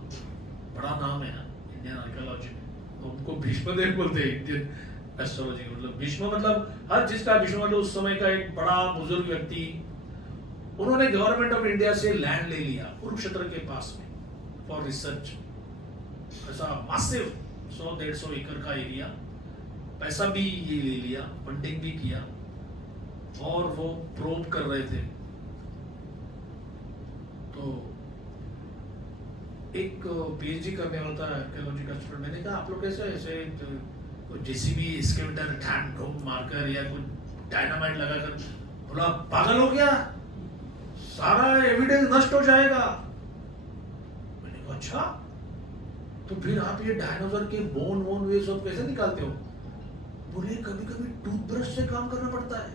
बड़ा नाम है ना इंडियन आर्कियोलॉजी में, उनको भीष्मदेव बोलते हैं इंडियन एस्ट्रोलॉजी में। मतलब भीष्म मतलब हर चीज का भीष्म, मतलब उस समय का एक बड़ा बुजुर्ग व्यक्ति। उन्होंने गवर्नमेंट ऑफ इंडिया से लैंड ले लिया कुरुक्षेत्र के पास में फॉर रिसर्च, ऐसा मासिव 100-150 एकड़ का एरिया, पैसा भी ये ले लिया, फंडिंग भी किया, और वो प्रोब कर रहे थे। तो एक पीएचडी करने वाला था आर्कियोलॉजी का स्टूडेंट, मैंने कहा आप लोग कैसे ऐसे कोई जेसीबी एक्सकेवेटर ठैन ठोक मारकर या कोई डायनामाइट लगाकर, बोला पागल हो गया, सारा एविडेंस नष्ट हो जाएगा। मैंने कहा अच्छा, तो फिर आप ये डायनासोर के बोन वोन ये सब कैसे निकालते हो? बोले कभी कभी टूथब्रश से काम करना पड़ता है,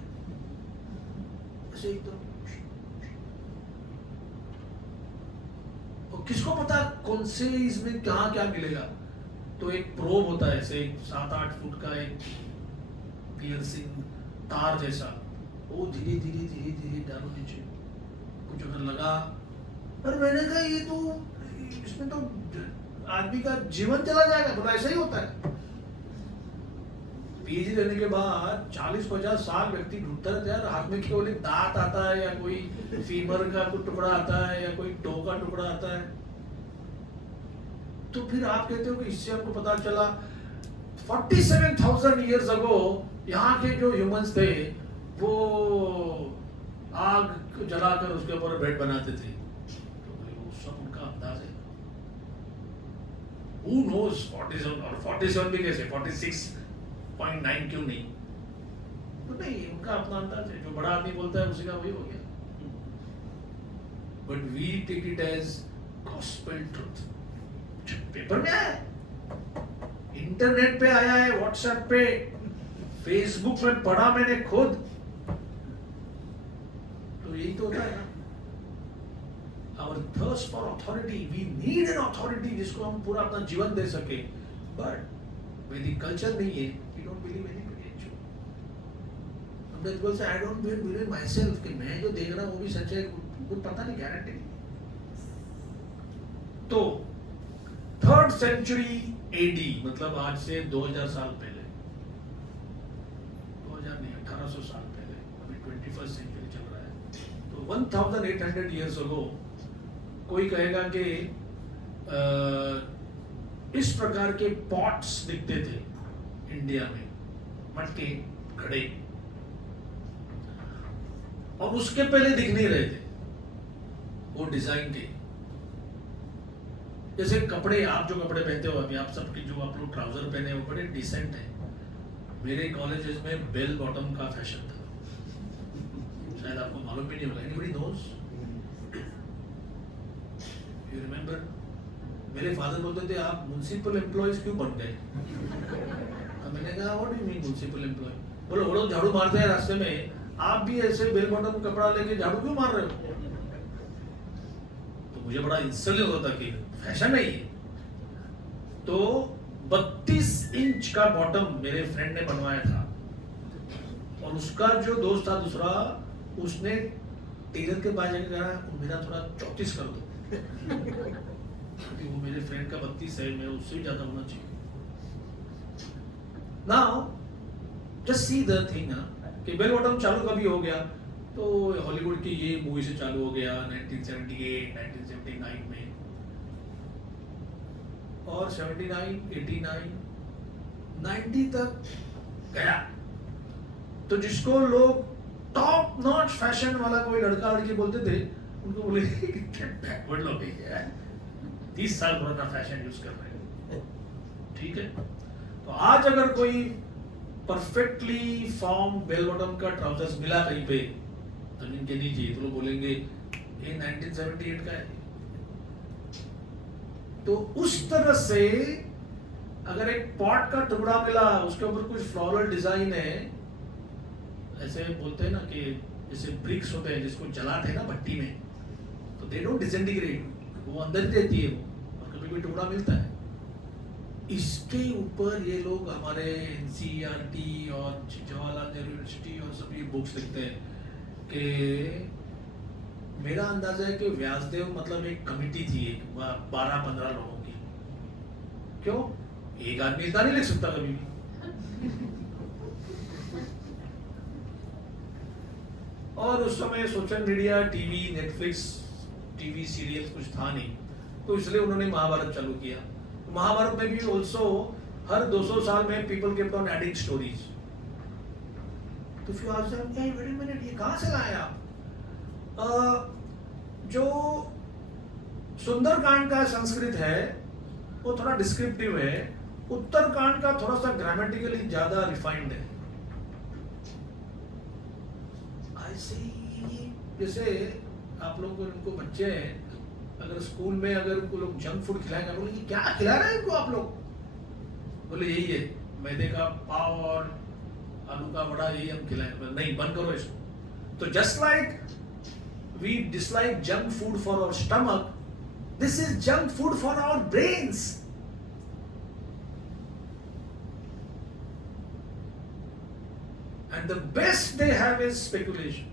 ऐसे एकदम। और किसको पता कौन से इसमें क्या क्या मिलेगा। तो एक प्रोब होता है ऐसे 7-8 फुट का एक पियर्सिंग तार जैसा, वो धीरे धीरे धीरे धीरे डालो नीचे, कुछ अगर लगा, पर मैंने कहा ये तो इसमें तो आदमी का जीवन चला जाएगा। बोला ऐसा ही होता है। पीएचडी लेने के बाद 40-50 साल व्यक्ति ढूंढता रहता है, हाथ में केवल एक दांत आता है या कोई फीमर का कोई टुकड़ा आता है या कोई टो का टुकड़ा आता है। तो फिर आप कहते हो कि इससे आपको पता चला 47,000 ईयर्स अगो यहाँ के जो ह्यूमंस थे वो आग जलाकर उसके ऊपर ब्रेड बनाते थे। तो वो सब उनका अंदाज है। Who knows 47 और 47 भी कैसे 46.9 क्यों नहीं? तो नहीं, उनका अपना अंदाज है, जो बड़ा आदमी बोलता है उसी का वही हो गया। But we take it as gospel truth। Paper में आया है, इंटरनेट पे आया है, व्हाट्सएप पे, फेसबुक में पढ़ा मैंने खुद। तो यही तो होता है ना, our thirst for authority, we need an authority जिसको हम पूरा अपना जीवन दे सके। But वैदिक कल्चर नहीं है, we don't believe anybody actually। हमने बोल से I don't believe myself कि मैं जो देख रहा हूँ वो भी सच है, कुछ पता नहीं, गारंटी नहीं। तो 3rd century AD, मतलब आज से 2000 साल पहले, 2000 नहीं 1800 साल पहले, अभी 21st century चल रहा है। तो 1800 years ago कोई कहेगा कि इस प्रकार के पॉट्स दिखते थे इंडिया में, मटके, घड़े, और उसके पहले दिख नहीं रहे थे वो डिजाइन के। जैसे कपड़े, आप जो कपड़े पहनते हो अभी, आप सबके जो आप लोग ट्राउजर पहने हो बड़े डिसेंट है। मेरे कॉलेजेस में बेल बॉटम का फैशन था, शायद आपको मालूम भी नहीं होगा। Anybody knows? You remember? मेरे फादर बोलते थे आप म्युनिसिपल एम्प्लॉयज क्यों बन गए? मैंने कहा what do you mean municipal employ? बोलो वो लोग झाड़ू मारते हैं रास्ते में, आप भी ऐसे बेल बॉटम कपड़ा लेके झाड़ू क्यों मार रहे हो? तो मुझे बड़ा इंसल्ट होता था कि फैशन नहीं है। तो 32 इंच का बॉटम मेरे फ्रेंड ने बनवाया था, और उसका जो दोस्त था दूसरा, उसने टेलर के पास जाकर कहा मेरा थोड़ा 34 कर दो। क्योंकि वो मेरे फ्रेंड का 32 है, मैं उससे भी ज्यादा होना चाहिए। Now just see the thing कि बेल बॉटम चालू कभी हो गया, तो हॉलीवुड की ये मूवी से चालू हो गया 1978 1979 में, और 79 89 90 तक गया। तो जिसको लोग टॉप नॉच फैशन वाला कोई लड़का लड़की बोलते थे, उनको बोले कितने बैकवर्ड लोग हैं, 30 साल पुराना फैशन यूज कर रहे हैं। ठीक है, तो आज अगर कोई परफेक्टली फॉर्म बेल बॉटम का ट्राउजर्स मिला कहीं पे जमीन के नीचे, तो लोग बोलेंगे ये 1978 का है। तो उस तरह से अगर एक पॉट का टुकड़ा मिला, उसके ऊपर कुछ फ्लोरल डिजाइन है, ऐसे बोलते हैं ना कि जैसे ब्रिक्स होते हैं जिसको जलाते हैं ना भट्टी में, तो दे डोंट डिसइंटीग्रेट, वो अंदर ही रहती है वो, और कभी कोई टुकड़ा मिलता है। इसके ऊपर ये लोग हमारे NCERT और जवाहरलाल नेहरू यूनिवर्सिटी और सब ये बुक्स लिखते हैं कि मेरा अंदाजा है कि व्यासदेव मतलब एक कमिटी थी, एक 12-15 लोगों की। क्यों? एक आदमी इतना नहीं लिख सकता कभी भी। और उस समय social media, TV, Netflix, TV serial कुछ था नहीं, तो इसलिए उन्होंने महाभारत चालू किया। महाभारत में भी ऑल्सो हर 200 साल में people kept on adding stories. तो फिर आज वेट अ मिनट, ये कहां से लाया? जो सुंदरकांड का संस्कृत है वो थोड़ा डिस्क्रिप्टिव है, उत्तरकांड का थोड़ा सा ग्रामेटिकली ज्यादा रिफाइंड है। ऐसे ही जैसे आप लोगों को, इनको बच्चे हैं, अगर स्कूल में अगर उनको लोग जंक फूड खिलाएंगे, बोले क्या खिला रहे हैं इनको आप लोग? बोले यही है, मैदे का पाव और आलू का बड़ा, यही हम खिलाएंगे। नहीं, बंद करो इसको। तो just like we dislike junk food for our stomach, this is junk food for our brains. And the best they have is speculation.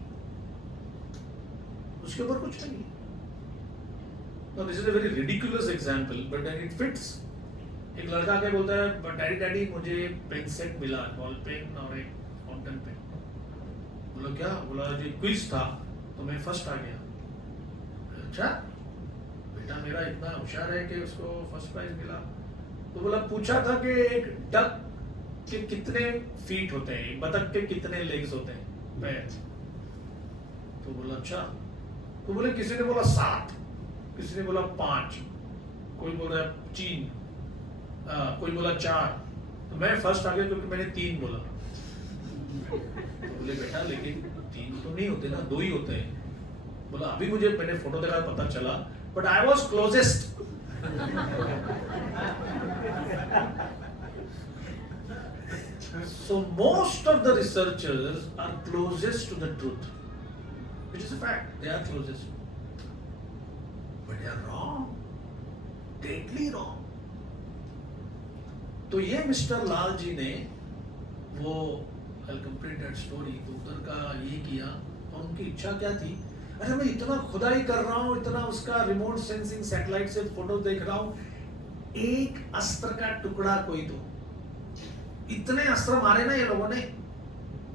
उसके ऊपर कुछ नहीं। Now this is a very ridiculous example, but then it fits. एक लड़का क्या बोलता है, daddy daddy मुझे पेन सेट मिला, बॉल पेन और एक फाउंटेन पेन। बोला क्या? बोला जो क्विज था तो मैं फर्स्ट आ गया। अच्छा, बेटा मेरा इतना होशियार है कि उसको फर्स्ट प्राइज मिला। तो बोला पूछा था कि एक डक के कितने फीट होते हैं, एक बतख के कितने लेग्स होते हैं, पैर। तो बोला अच्छा। तो बोले किसी ने बोला 7, किसी ने बोला 5, कोई बोल रहा है 3, कोई बोला 4। तो मैं फर्स्ट आ गया क्योंकि मैंने 3 बोला। तो बोले बेटा लेकिन 3 तो नहीं होते ना, 2 ही होते हैं। बोला अभी मुझे, मैंने फोटो देखा पता चला, but I was closest. So most of the researchers are closest to the truth, which is a fact. They are closest, but they are wrong, deadly wrong. तो ये मिस्टर लाल जी ने वो I'll complete that story, तो उधर का ये किया, और उनकी इच्छा क्या थी? अरे मैं इतना खुदाई कर रहा हूँ, इतना उसका रिमोट सेंसिंग सैटेलाइट से फोटो देख रहा हूँ, एक अस्त्र का टुकड़ा कोई तो, इतने अस्त्र मारे ना ये लोगों ने,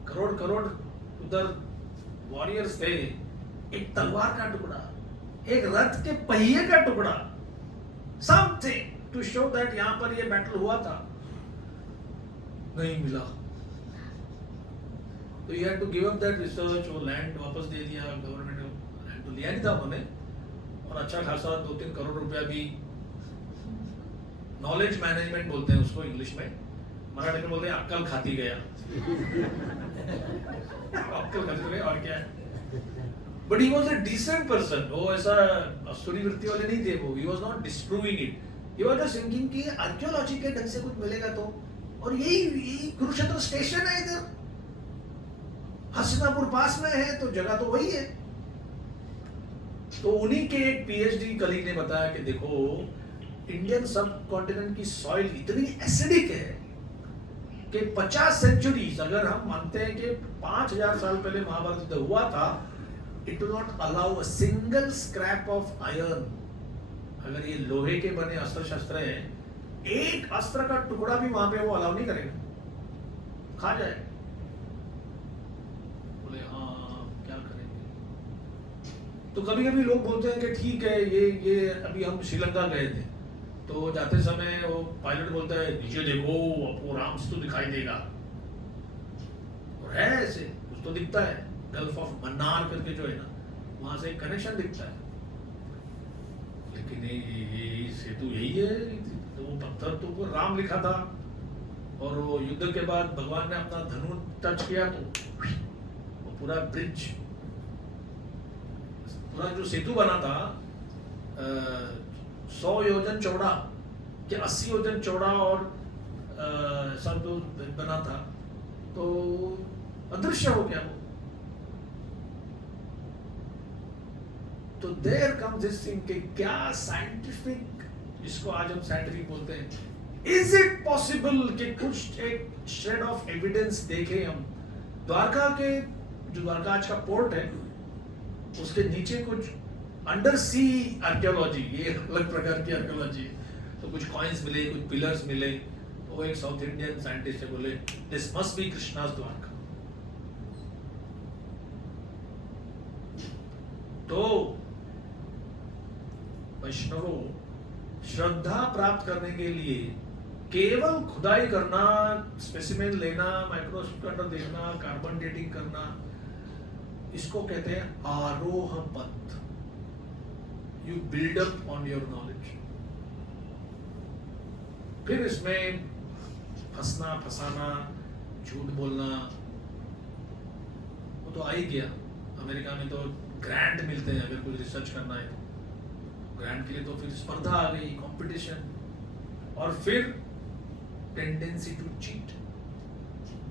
करोड़ करोड़ उधर वॉरियर्स थे, एक तलवार का टुकड़ा, एक रथ के पहिए का टुकड़ा, समथिंग टू शो दैट यहां पर ये बैटल हुआ था। नहीं मिला, तो you have to give up that research. वो लैंड वापस दे दिया, गवर्नमेंट ने लैंड तो लिया नहीं था उन्होंने, और अच्छा खासा 2-3 करोड़ रुपया भी, नॉलेज मैनेजमेंट बोलते हैं उसको इंग्लिश में, मराठी में बोलते हैं अक्कल खाती गया। अक्कल खाती गया, और क्या है। But he was a decent person, वो ऐसा असूरी वृत्ति वाले नहीं थे वो, he was not disproving it, he was just thinking कि आर्कियोलॉजी के ढंग से कुछ मिलेगा तो, और यही कुरुक्षेत्र स्टेशन है इधर, हस्तिनापुर पास में है, तो जगह तो वही है। तो उन्हीं के एक PhD कलीग ने बताया कि देखो इंडियन सब कॉन्टिनेंट की सॉइल इतनी एसिडिक है कि 50 सेंचुरीज, अगर हम मानते हैं कि 5000 साल पहले महाभारत युद्ध हुआ था, it will not allow a single scrap of iron. अगर ये लोहे के बने अस्त्र शस्त्र हैं, एक अस्त्र का टुकड़ा भी वहां पे वो अलाउ नहीं करेगा, खा जाए। बोले हाँ क्या करें। तो कभी कभी लोग बोलते हैं कि ठीक है, ये अभी हम श्रीलंका गए थे, तो जाते समय वो पायलट बोलता है नीचे देखो, आपको राम सेतु दिखाई देगा, और है ऐसे कुछ तो दिखता है, गल्फ ऑफ मन्नार करके जो है ना, वहां से एक कनेक्शन दिखता है, लेकिन ये सेतु यही है, तो वो पत्थर तो ऊपर राम लिखा था, और वो युद्ध के बाद भगवान ने अपना धनु टच किया तो वो पूरा ब्रिज, पूरा जो सेतु बना था 100 योजन चौड़ा कि 80 योजन चौड़ा, और सब जो बना था तो अदृश्य हो गया वो। तो देयर कम्स दिस थिंग कि क्या साइंटिफिक, जिसको आज हम साइंटिफिक बोलते हैं, इज इट पॉसिबल कि कुछ एक शेड ऑफ एविडेंस देखे हम द्वारका के, जो द्वारका आज का पोर्ट है, उसके नीचे कुछ अंडर सी आर्कियोलॉजी, ये अलग प्रकार की आर्कियोलॉजी है, तो कुछ कॉइन्स मिले, कुछ पिलर्स मिले, तो एक साउथ इंडियन साइंटिस्ट है, बोले this must be Krishna's Dwarka. तो वैष्णवों, श्रद्धा प्राप्त करने के लिए केवल खुदाई करना, स्पेसिमेन लेना, माइक्रोस्कोप के अंदर देखना, कार्बन डेटिंग करना, इसको कहते हैं आरोह पथ। You build up on your knowledge. फिर इसमें फंसना, फंसाना, झूठ बोलना, वो तो आ ही गया। अमेरिका में तो ग्रांट मिलते हैं अगर कुछ रिसर्च करना है तो, ग्रांट के लिए तो फिर स्पर्धा आ गई, कंपटीशन, और फिर टेंडेंसी टू चीट।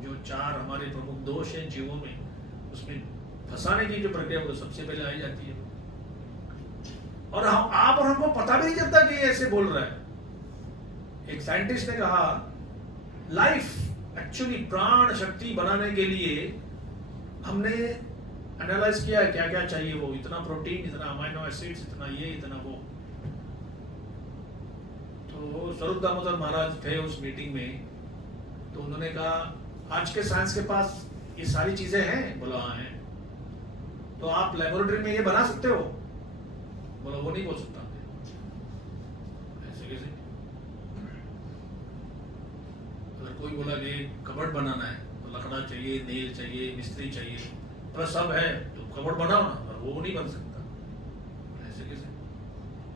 जो 4 हमारे प्रमुख दोष हैं जीवों में, उसमें फंसाने की जो प्रक्रिया वो सबसे पहले आई जाती है, और हम आप और हमको पता भी नहीं चलता कि ये ऐसे बोल रहा है। एक साइंटिस्ट ने कहा लाइफ एक्चुअली प्राण शक्ति बनाने के लिए हमने एनालाइज किया है क्या क्या चाहिए, वो इतना प्रोटीन, इतना अमाइनो एसिड्स, इतना ये, इतना वो। तो स्वरूप दामोदर महाराज थे उस मीटिंग में, तो उन्होंने कहा आज के साइंस के पास ये सारी चीजें हैं? बोला हाँ है। तो आप लेबोरेटरी में ये बना सकते हो? बोला वो नहीं बोल सकता। ऐसे कैसे? अगर कोई बोला कि कबर्ड बनाना है तो लकड़ा चाहिए, नेल चाहिए, मिस्त्री चाहिए, पर सब है तो कबर्ड बनाओ ना, पर वो नहीं बन सकता। ऐसे कैसे?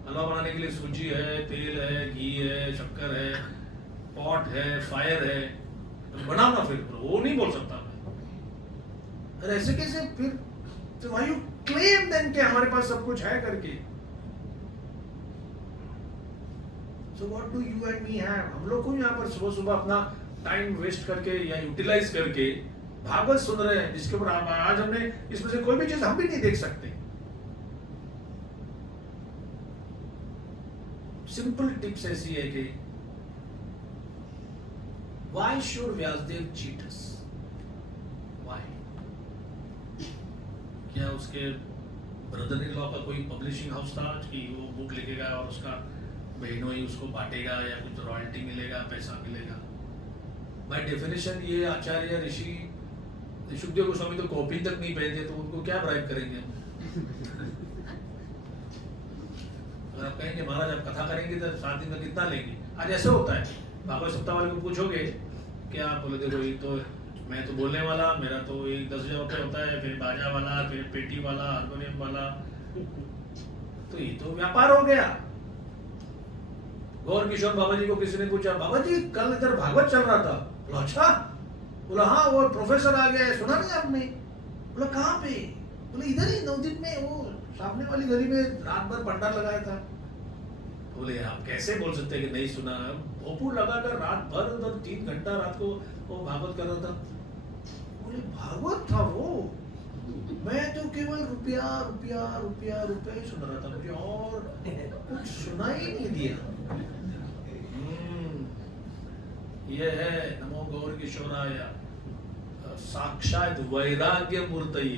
हलवा बनाने के लिए सूजी है, तेल है, घी है, शक्कर है, पॉट है, फायर है, तो बनाओ ना, फिर वो नहीं बोल सकता मैं। अरे ऐसे कैसे? फिर तो why you claim then कि हमारे पास सब कुछ है करके? So what do you and me have? हम लोग को यहाँ पर सुबह सुबह अपना टाइम वेस्ट करके या यूटिलाइज करके भागवत सुन रहे हैं, जिसके ऊपर आज हमने इसमें से कोई भी चीज हम भी नहीं देख सकते। सिंपल टिप्स ऐसी है कि why should Vyasdev cheat us? Why? क्या उसके ब्रदर इन लॉ का कोई पब्लिशिंग हाउस था कि वो बुक लिखेगा और उसका बहनों ही उसको बांटेगा, या कुछ रॉयल्टी मिलेगा, पैसा मिलेगा? बाय डेफिनेशन ये आचार्य ऋषि सुखदेव गोस्वामी तो कॉपी तक नहीं पहनते, तो उनको क्या ब्राइब करेंगे हम? अगर आप कहेंगे महाराज आप कथा करेंगे तो 7 दिन का कितना लेंगे? आज ऐसे होता है, भागवत सप्ताह वाले को पूछोगे क्या, बोले देखो ये तो मैं तो बोलने वाला, मेरा तो 10,000 रुपये होता है, फिर बाजा वाला, फिर पेटी वाला, हारमोनियम वाला, तो ये तो व्यापार हो गया। गौर किशोर बाबा जी को किसी ने पूछा, बाबा जी कल इधर भागवत चल रहा था। बोला अच्छा? बोला हाँ, वो प्रोफेसर आ गया है, सुना नहीं आपने? बोला कहाँ पे? बोले इधर ही नवदीप में, वो सामने वाली गली में रात भर पंडाल लगाया था। बोले आप कैसे बोल सकते हैं कि नहीं सुना? भोपूर लगाकर रात भर उधर 3 घंटा रात को वो भागवत कर रहा था। बोले भागवत था वो? मैं तो केवल रुपया रुपया रुपया रुपया ही सुन रहा था, मुझे और कुछ सुना ही नहीं दिया। ये है नमो गौर किशोराय साक्षात वैराग्य मूर्ति।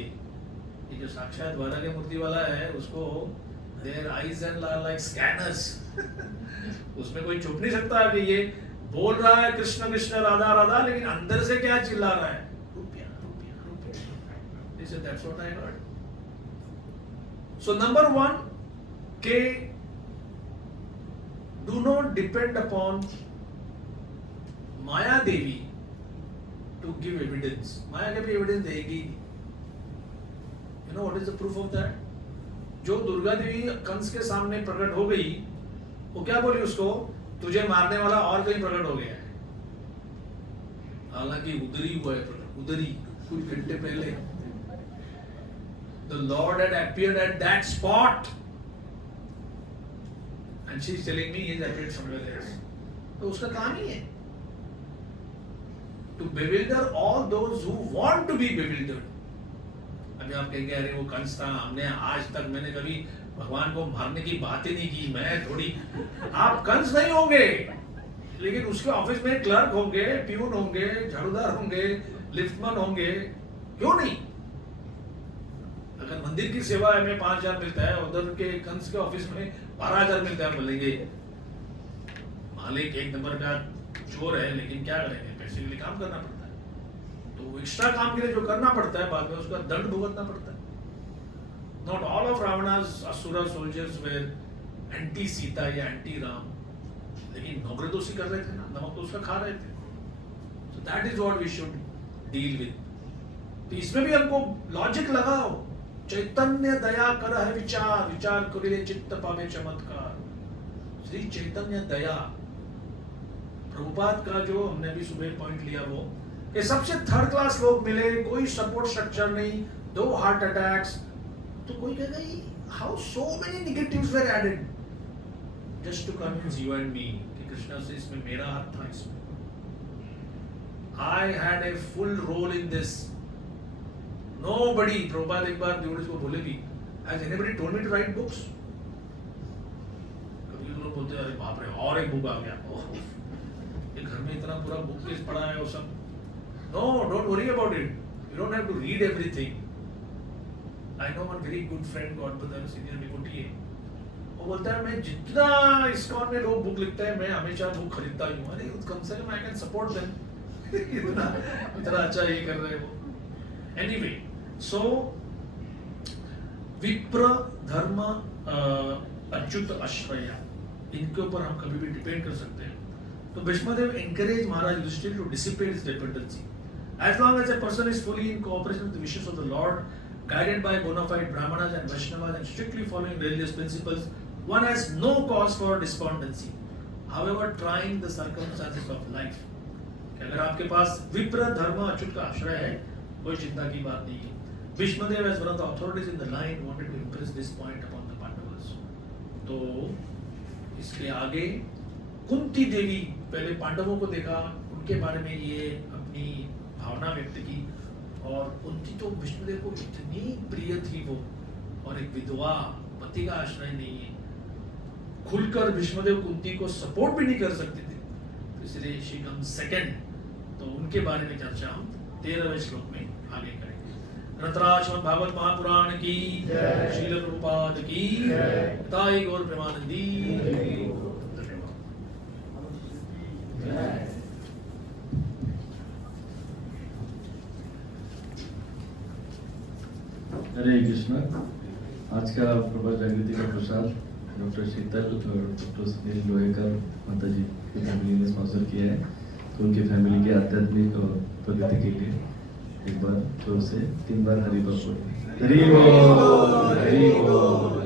ये जो साक्षात वैराग्य मूर्ति वाला है उसको their eyes and like scanners. उसमें कोई छुप नहीं सकता कि ये बोल रहा है कृष्ण कृष्ण राधा राधा, लेकिन अंदर से क्या चिल्ला रहा है? रुपया रुपया रुपया। That's what I heard. So number one, के do not depend upon Maya Devi to give evidence. माया कभी evidence देगी. You know what is the proof of that? जो दुर्गा देवी कंस के सामने प्रकट हो गई, वो क्या बोली उसको? तुझे मारने वाला और कहीं प्रकट हो गया है. हालांकि उधर ही हुआ है प्रकट, उधर ही कुछ घंटे पहले. The Lord had appeared at that spot. And she is telling me he has appeared somewhere else. तो उसका काम ही है to bewilder all those who want to be bewildered. अभी आप कहेंगे अरे वो कंस था, हमने आज तक मैंने कभी भगवान को मारने की बात ही नहीं की, मैं थोड़ी. आप कंस नहीं होंगे, लेकिन उसके ऑफिस में क्लर्क होंगे, प्यून होंगे, झाड़ूदार होंगे, लिफ्टमैन होंगे. क्यों नहीं? अगर मंदिर की सेवा में 5,000 मिलता है, उधर के कंस के ऑफिस में 12,000 मिलता है, बोलेंगे मालिक एक नंबर का चोर है, लेकिन क्या करेंगे, पैसे के लिए काम करना पड़ता है. तो एक्स्ट्रा काम के लिए जो करना पड़ता है, बाद में उसका दंड भुगतना पड़ता है. Not all of Ravana's asura soldiers were anti Sita या एंटी राम, लेकिन नौकरदोषी कर रहे थे ना, नमक तो उसका खा रहे थे. So that is what we should deal with. तो इसमें भी हमको लॉजिक लगाओ. चैतन्य दया कर है विचार, विचार करिले चित्त पावे चमत्कार. श्री चैतन्य दया, प्रभुपाद का जो हमने भी सुबह पॉइंट लिया, वो कि सबसे थर्ड क्लास लोग मिले, कोई सपोर्ट स्ट्रक्चर नहीं, 2 हार्ट अटैक्स. तो कोई कहेगा how so many negatives were added just to convince you and me कि कृष्णा से इसमें मेरा हाथ था. इसमें I had a full role in this. Nobody, Prabhupada एक बार डिवोटीज को बोले भी, has anybody told me to write books? कभी लोग बोलते हैं अरे बाप रे और एक बुक आ गया, ये घर में इतना पूरा बुक केस पड़ा है वो सब. No, don't worry about it. You don't have to read everything. I know one very good friend, Godbrother, senior devotee. वो बोलता है मैं जितना ISKCON में लोग बुक लिखते हैं, मैं हमेशा बुक खरीदता ही हूँ. अरे कम से कम I can support them. इतना अच्छा ये कर रहे हैं वो. Anyway, so विप्र धर्म अच्युत आश्रया, इनके ऊपर हम कभी भी डिपेंड कर सकते हैं. तो Bhishmadev encourage Maharaj Yudhishthir to dissipate his dependency. As long as a person is fully in cooperation with the wishes of the Lord, guided by bona fide brahmanas and vaishnavas and strictly following religious principles, one has no cause for despondency, however trying the circumstances of life. कि अगर आपके पास विप्र धर्म अच्युत का आश्रय है, कोई चिंता की बात नहीं है. Bhishmadev as one of the authorities in the line wanted to impress this point upon the Pandavas. तो इसके आगे कुंती देवी पहले पांडवों को देखा, उनके बारे में ये अपनी भावना व्यक्त की. और कुंती तो भीष्मदेव को इतनी प्रिय थी वो, और एक विधवा पति का आश्रय नहीं है, खुलकर भीष्मदेव कुंती को सपोर्ट भी नहीं कर सकते थे. इसलिए शी कम्स सेकंड. तो उनके बारे में चर्चा हम 13वें श्लोक में आगे करेंगे. रतराज श्रीमद् भागवत महापुराण की जय, श्रील प्रभुपाद की जय, ताई गौर प्रेमानंदी. हरे कृष्ण. आज का प्रभा जागृति का प्रसाद डॉक्टर शीतल और डॉक्टर सुनील लोहेकर माता जी की फैमिली ने स्पॉन्सर किया है. तो उनकी फैमिली के आध्यात्मिक और प्रगति के लिए एक बार जोर से 3 बार हरि बोल. हरि बोल, हरि बोल.